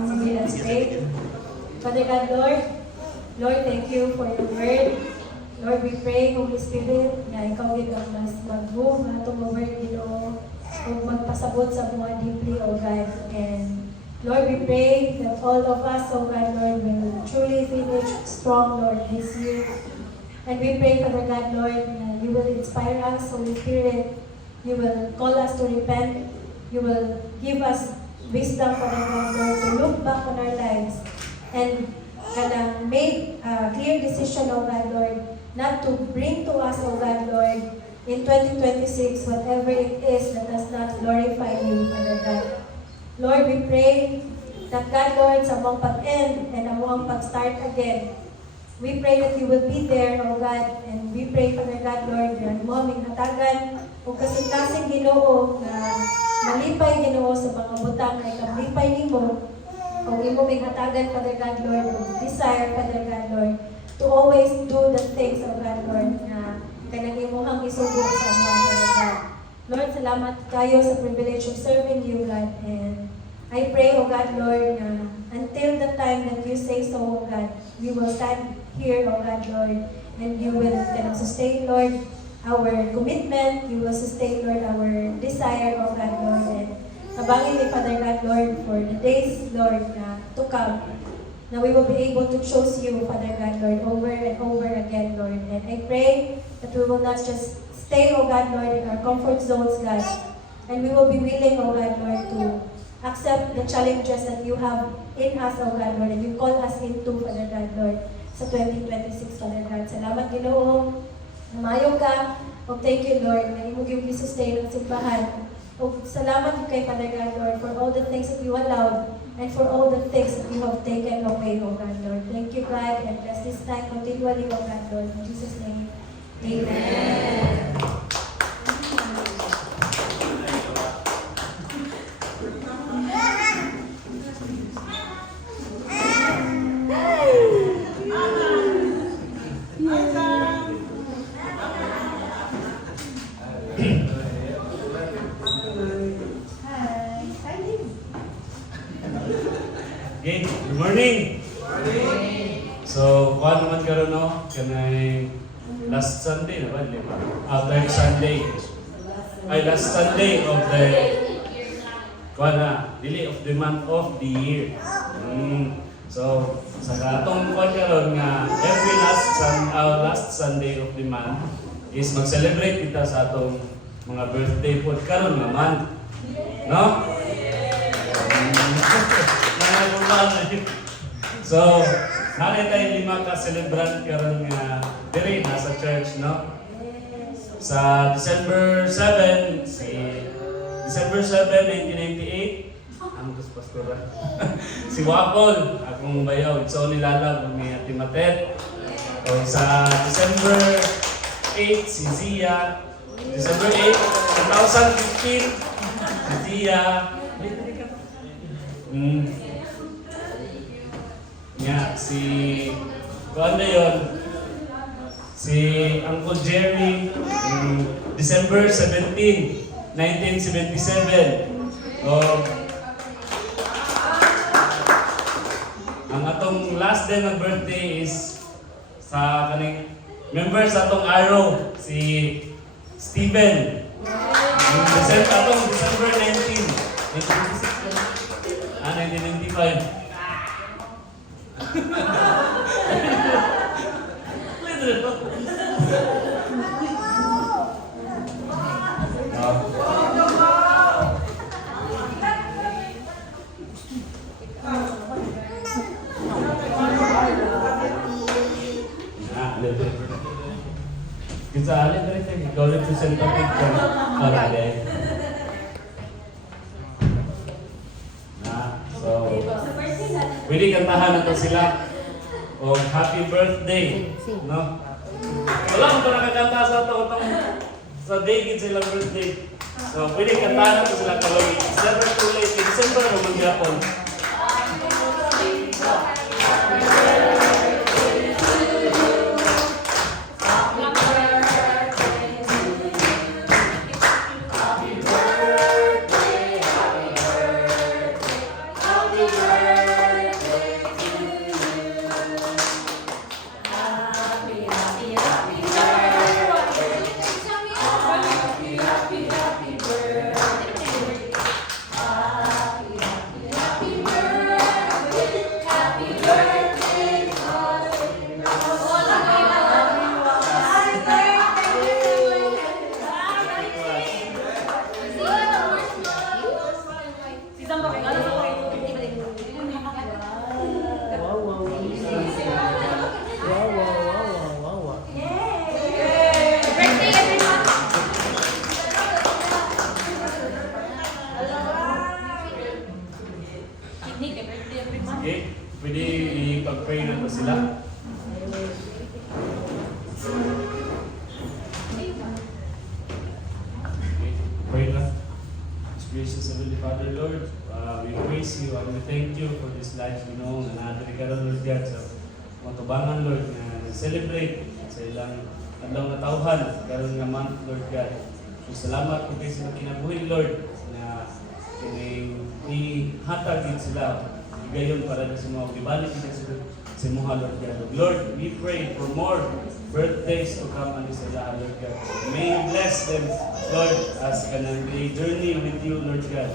Sige, let's pray. Father God, Lord, thank you for your word. Lord, we pray, Holy Spirit, na ikaw gid ang mas mag-move na itong word, Ginoo, kung magpasabot sa mga deeply, O God. And Lord, we pray that all of us, O God, Lord, will truly finish strong, Lord, this year. And we pray, Father God, Lord, na you will inspire us, Holy Spirit. You will call us to repent. You will give us wisdom, Father God, Lord, to look back on our lives and make a clear decision, O God, Lord, not to bring to us, O God, Lord, in 2026, whatever it is that does not glorify you, Father God. Lord, we pray that God, Lord, sa mong pag-end and ang mong pag-start again, we pray that you will be there, O God, and we pray, Father God, Lord, na mo aming hatagan o kasing-kasing Ginoo na malipay, Ginoo, sa mga butang na ikamlipay nimo, o imo may hatagan, Father God, Lord, o desire, Father God, Lord, to always do the things, O God, Lord, na kanang imuhang isugo sa mga, Father God. Lord, salamat kayo sa privilege of serving you, God, and I pray, O God, Lord, na until the time that you say so, O God, we will stand here, O God, Lord, and you will sustain, Lord, our commitment, you will sustain, Lord, our desire, O God, Lord, and nabangin ni Father God, Lord, for the days, Lord, to come, na we will be able to choose you, Father God, Lord, over and over again, Lord. And I pray that we will not just stay, O God, Lord, in our comfort zones, God, and we will be willing, O God, Lord, to accept the challenges that you have in us, O God, Lord, and you call us into, Father God, Lord, sa 2026, Father God. Salamat, Ginoo. Mayo ka. O thank you, Lord, na imong yung i-sustain ang simbahan. O salamat kay Father God, Lord, for all the things that you allowed and for all the things that you have taken away, O God, Lord. Thank you, God, and bless this time continually, O God, Lord. In Jesus' name, amen. Okay, good morning. So, kuha naman karon no, kanay last Sunday na ba, di ba? Third Sunday. Ay, last Sunday of the kuha na, dili of the month of the year. So, sa katong kuha karon nga every last Sunday of the month is mag-celebrate kita sa atong mga birthday po karon nga month. No? So, narin tayo 5 ka celebrant karon nga diri nasa church, no? Sa December 7, December 7, 1998, ang pastora. Si Wapol, akong bayaw, Itso Nilalab, ni Ate Matet. O sa December 8, si Zia. December 8, 2015, si Zia. Nga, si kuan na yun, si Uncle Jerry, December 17, 1977. O, ang atong last day ng birthday is sa kaning member sa atong Arrow, si Steven. Atong December 19, 1995. Kita alin dari tadi kalau representatif kan para deh. Nah, so pwede kantahan nato sila o happy birthday, no? Wala mo pa nakakanta sa sa day gid sila birthday. So pwede kantahan nato sila kalau it's never too late. December mo magyapon. Okay, pwede ipag-pray na to sila. Okay, pray na. Gracious Heavenly Father, Lord, we praise you and we thank you for this life, you know, na natin ka rin, Lord God, sa matubangan, Lord, na celebrate sa ilang adlaw na tauhan, karon nga month, Lord God. So, salamat po kayo sa kinabuhi, Lord, na ihatag din sila gayon para sa mga gibalik din sa mga Lord God. Lord, we pray for more birthdays to come on this lahat, Lord God. May you bless them, Lord, as kanang they journey with you, Lord God.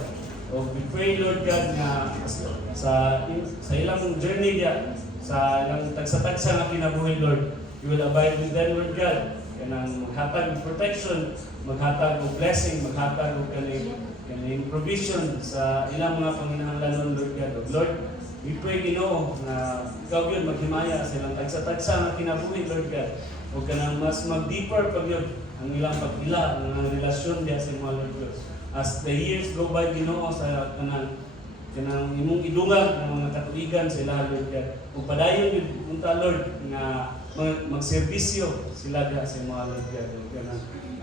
So we pray, Lord God, na sa ilang journey niya, sa ilang tagsa-tagsa nga kinabuhi, Lord, you will abide with them, Lord God. Kanang maghatag ng protection, maghatag ng blessing, maghatag ng kaning provision sa ilang mga panginahanglanon, Lord God. Lord, we pray, Ginoo, na ikaw yun maghimaya sa ilang tagsa-tagsa na kinabuhi, Lord God. Huwag ka nang mas mag-deeper pag yun ang ilang pag-ila, ang relasyon niya sa mga Lord God. As the years go by, Ginoo, sa kanang imong idungag ng mga katuigan sa ilang, Lord God. Kung padayon yun, punta, Lord, na magserbisyo sila sa mga Lord God.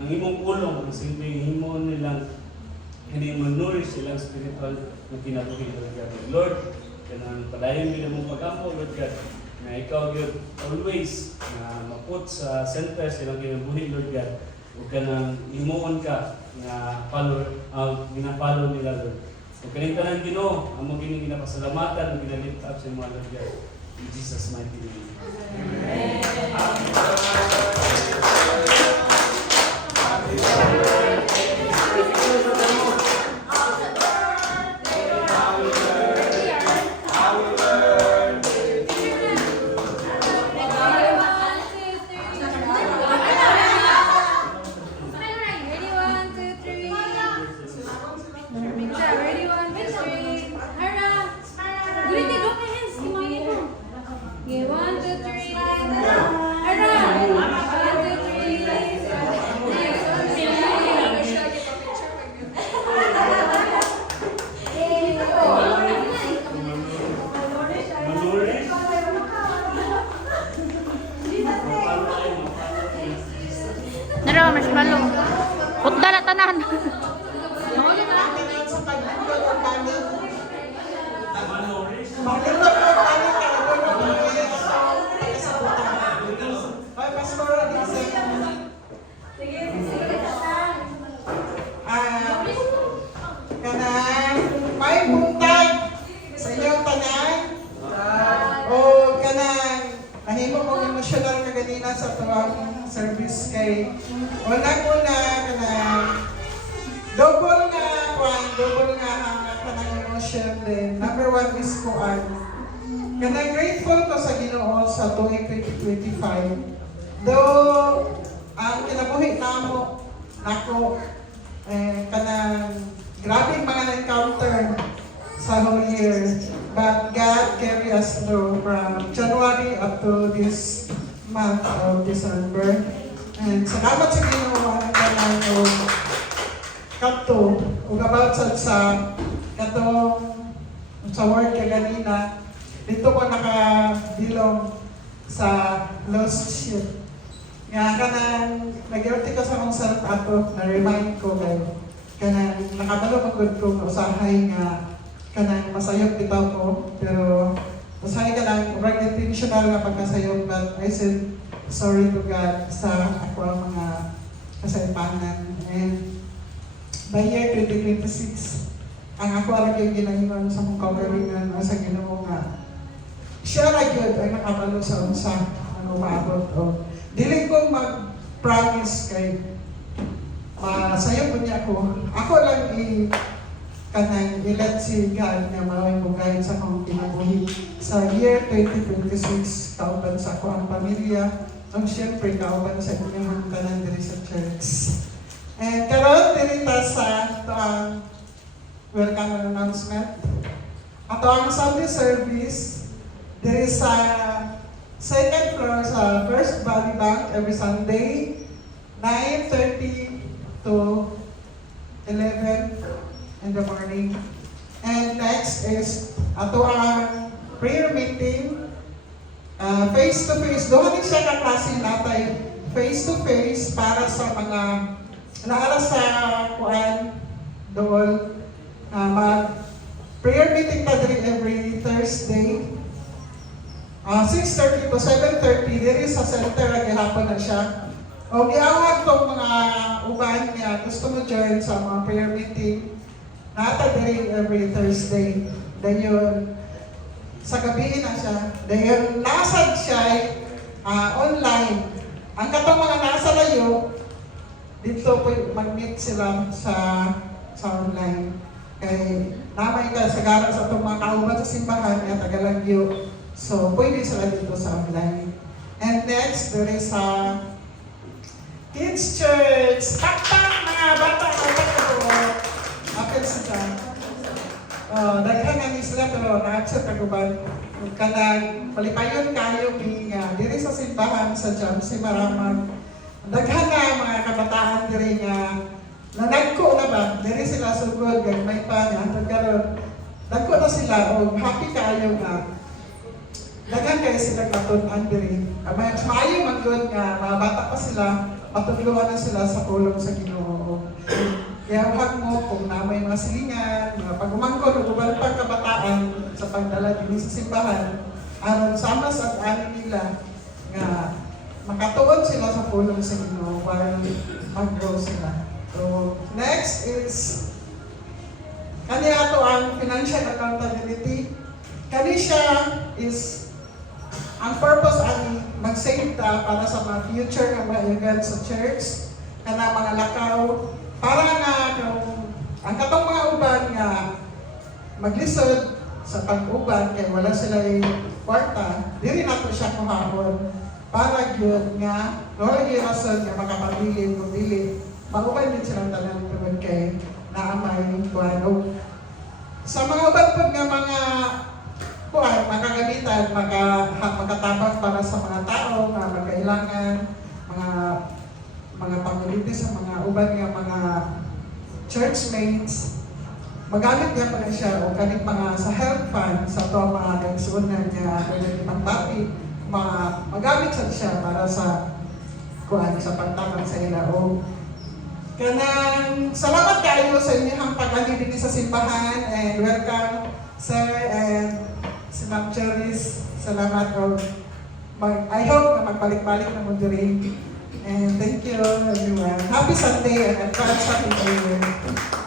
Ang imong ulong, ang simpleng himo nilang hindi mag-nourish silang spiritual na kinabuhi, Lord God. Lord, kanang padayon nila mong pag-ampo, Lord God, na ikaw yun always na maput sa center silang kinabuhi, Lord God. Huwag ka nang imuon ka na ginapalo nila, Lord. Huwag ka rin ka nang Ginoo, ang mga ginapasalamatan, ang ginalift up sa mga Lord God. In Jesus' mighty name. tanan. Sa paglulog ang kanin. Maglulog ang kanin ka, maglulog ang kanin. Sa butang. Ay, Pastora, di sa kanang may buntag sa iyong tanan. O kanang nahimo kong emosyonal ka ganina sa tuwang service kay unang-una kanang double nga ang kanang emotion din. Number one is kuan. Kanang grateful ko sa Ginoo sa tuig 2025. Though ang kinabuhi namo nako kanang grabing mga encounter sa whole year. But God carry us through from January up to this month of December. And salamat sa Ginoo ang kanang kadto ug about sa katong sa word kay ganina dito ko nakadilong sa lost sheep nga kanang nag-irti ko sa akong self ato na remind ko kayo kanang nakabalo magud ko usahay nga kanang masayop bitaw ko pero usahay ka lang right intentional nga pagkasayop but I said sorry to God sa ako ang mga kasaypanan and by year 2026, ang ako alam yung ginahingan sa mong coveringan o sa Ginoo nga siya na yun ay nakabalo sa unsa ang umaabot o dili ko mag-promise kay masayo po niya ako lang kanang ilan si God na maraming bugay sa akong kinabuhi sa year 2026 kauban sa ako ang pamilya ang siyempre kauban sa inyong tanan diri sa church. And karon dirita sa ang welcome announcement. Ato ang Sunday service diri sa second floor sa First Valley Bank every Sunday 9:30 to 11 in the morning. And next is ato ang prayer meeting face to face. Doon din siya ka klase natay face to face para sa mga naala sa kuan doon mag prayer meeting ta diri every Thursday 6:30 to 7:30 diri sa center gihapon na siya. O giawag tong mga uban niya gusto mo join sa mga prayer meeting nata diri every Thursday. Dayon sa gabi na siya. Dayon nasad siya online. Ang katong mga nasa layo dito po mag-meet sila sa online. Kay namay ka sa gara sa itong mga kauban sa simbahan at Tagalagyo. So, pwede sila dito sa online. And next, there is a Kids Church. Takpak mga bata! Apel sila. Daghan nga sila pero nahat sa taguban. Kanang palipayon kayo diri sa simbahan sa Jamsi Maramag. Daghan nga mga kabataan diri nga nanagko na ba? Diri sila sugod kay may pa nga karon. Dagko na sila og happy kayo nga. Daghan kay sila katun-an diri. Maayo man gud nga mga bata pa sila, patudloan na sila sa pulong sa Ginoo. Kaya huwag mo kung na may mga silingan, mga pagumangkon o uban pang kabataan sa pagdala din sa simbahan, aron sama sa ani nila nga makatuon sila sa pulong sa Ginoo while mag-grow sila. So, next is kani ato ang financial accountability. Kani siya is ang purpose ani mag-save ta para sa mga future nga mga events sa church, kana mga lakaw, para nga ang katong mga uban nga maglisod sa pag-uban kay wala sila kwarta, dili nato siya kuhahon para gyud nga wala gyud rason nga makapabilin kung dili mag-uban din silang tanan tungod kay naamay kuano. Sa mga uban po nga mga kuan makagamitan, makatabang para sa mga tao nga magkailangan, mga pangulitis sa mga uban nga mga churchmates, magamit niya pa rin siya o kanit mga sa health fund sa to mga nagsuunan niya pwede ipagbati, magamit siya para sa kuan sa pagtabang sa ila o kanang sa kayo sa inyong pag-ani din sa simbahan, and welcome sir and si Ma'am Cheris. Salamat ko. I hope na magbalik-balik na mo diri. And thank you everyone. Happy Sunday and advance happy New Year.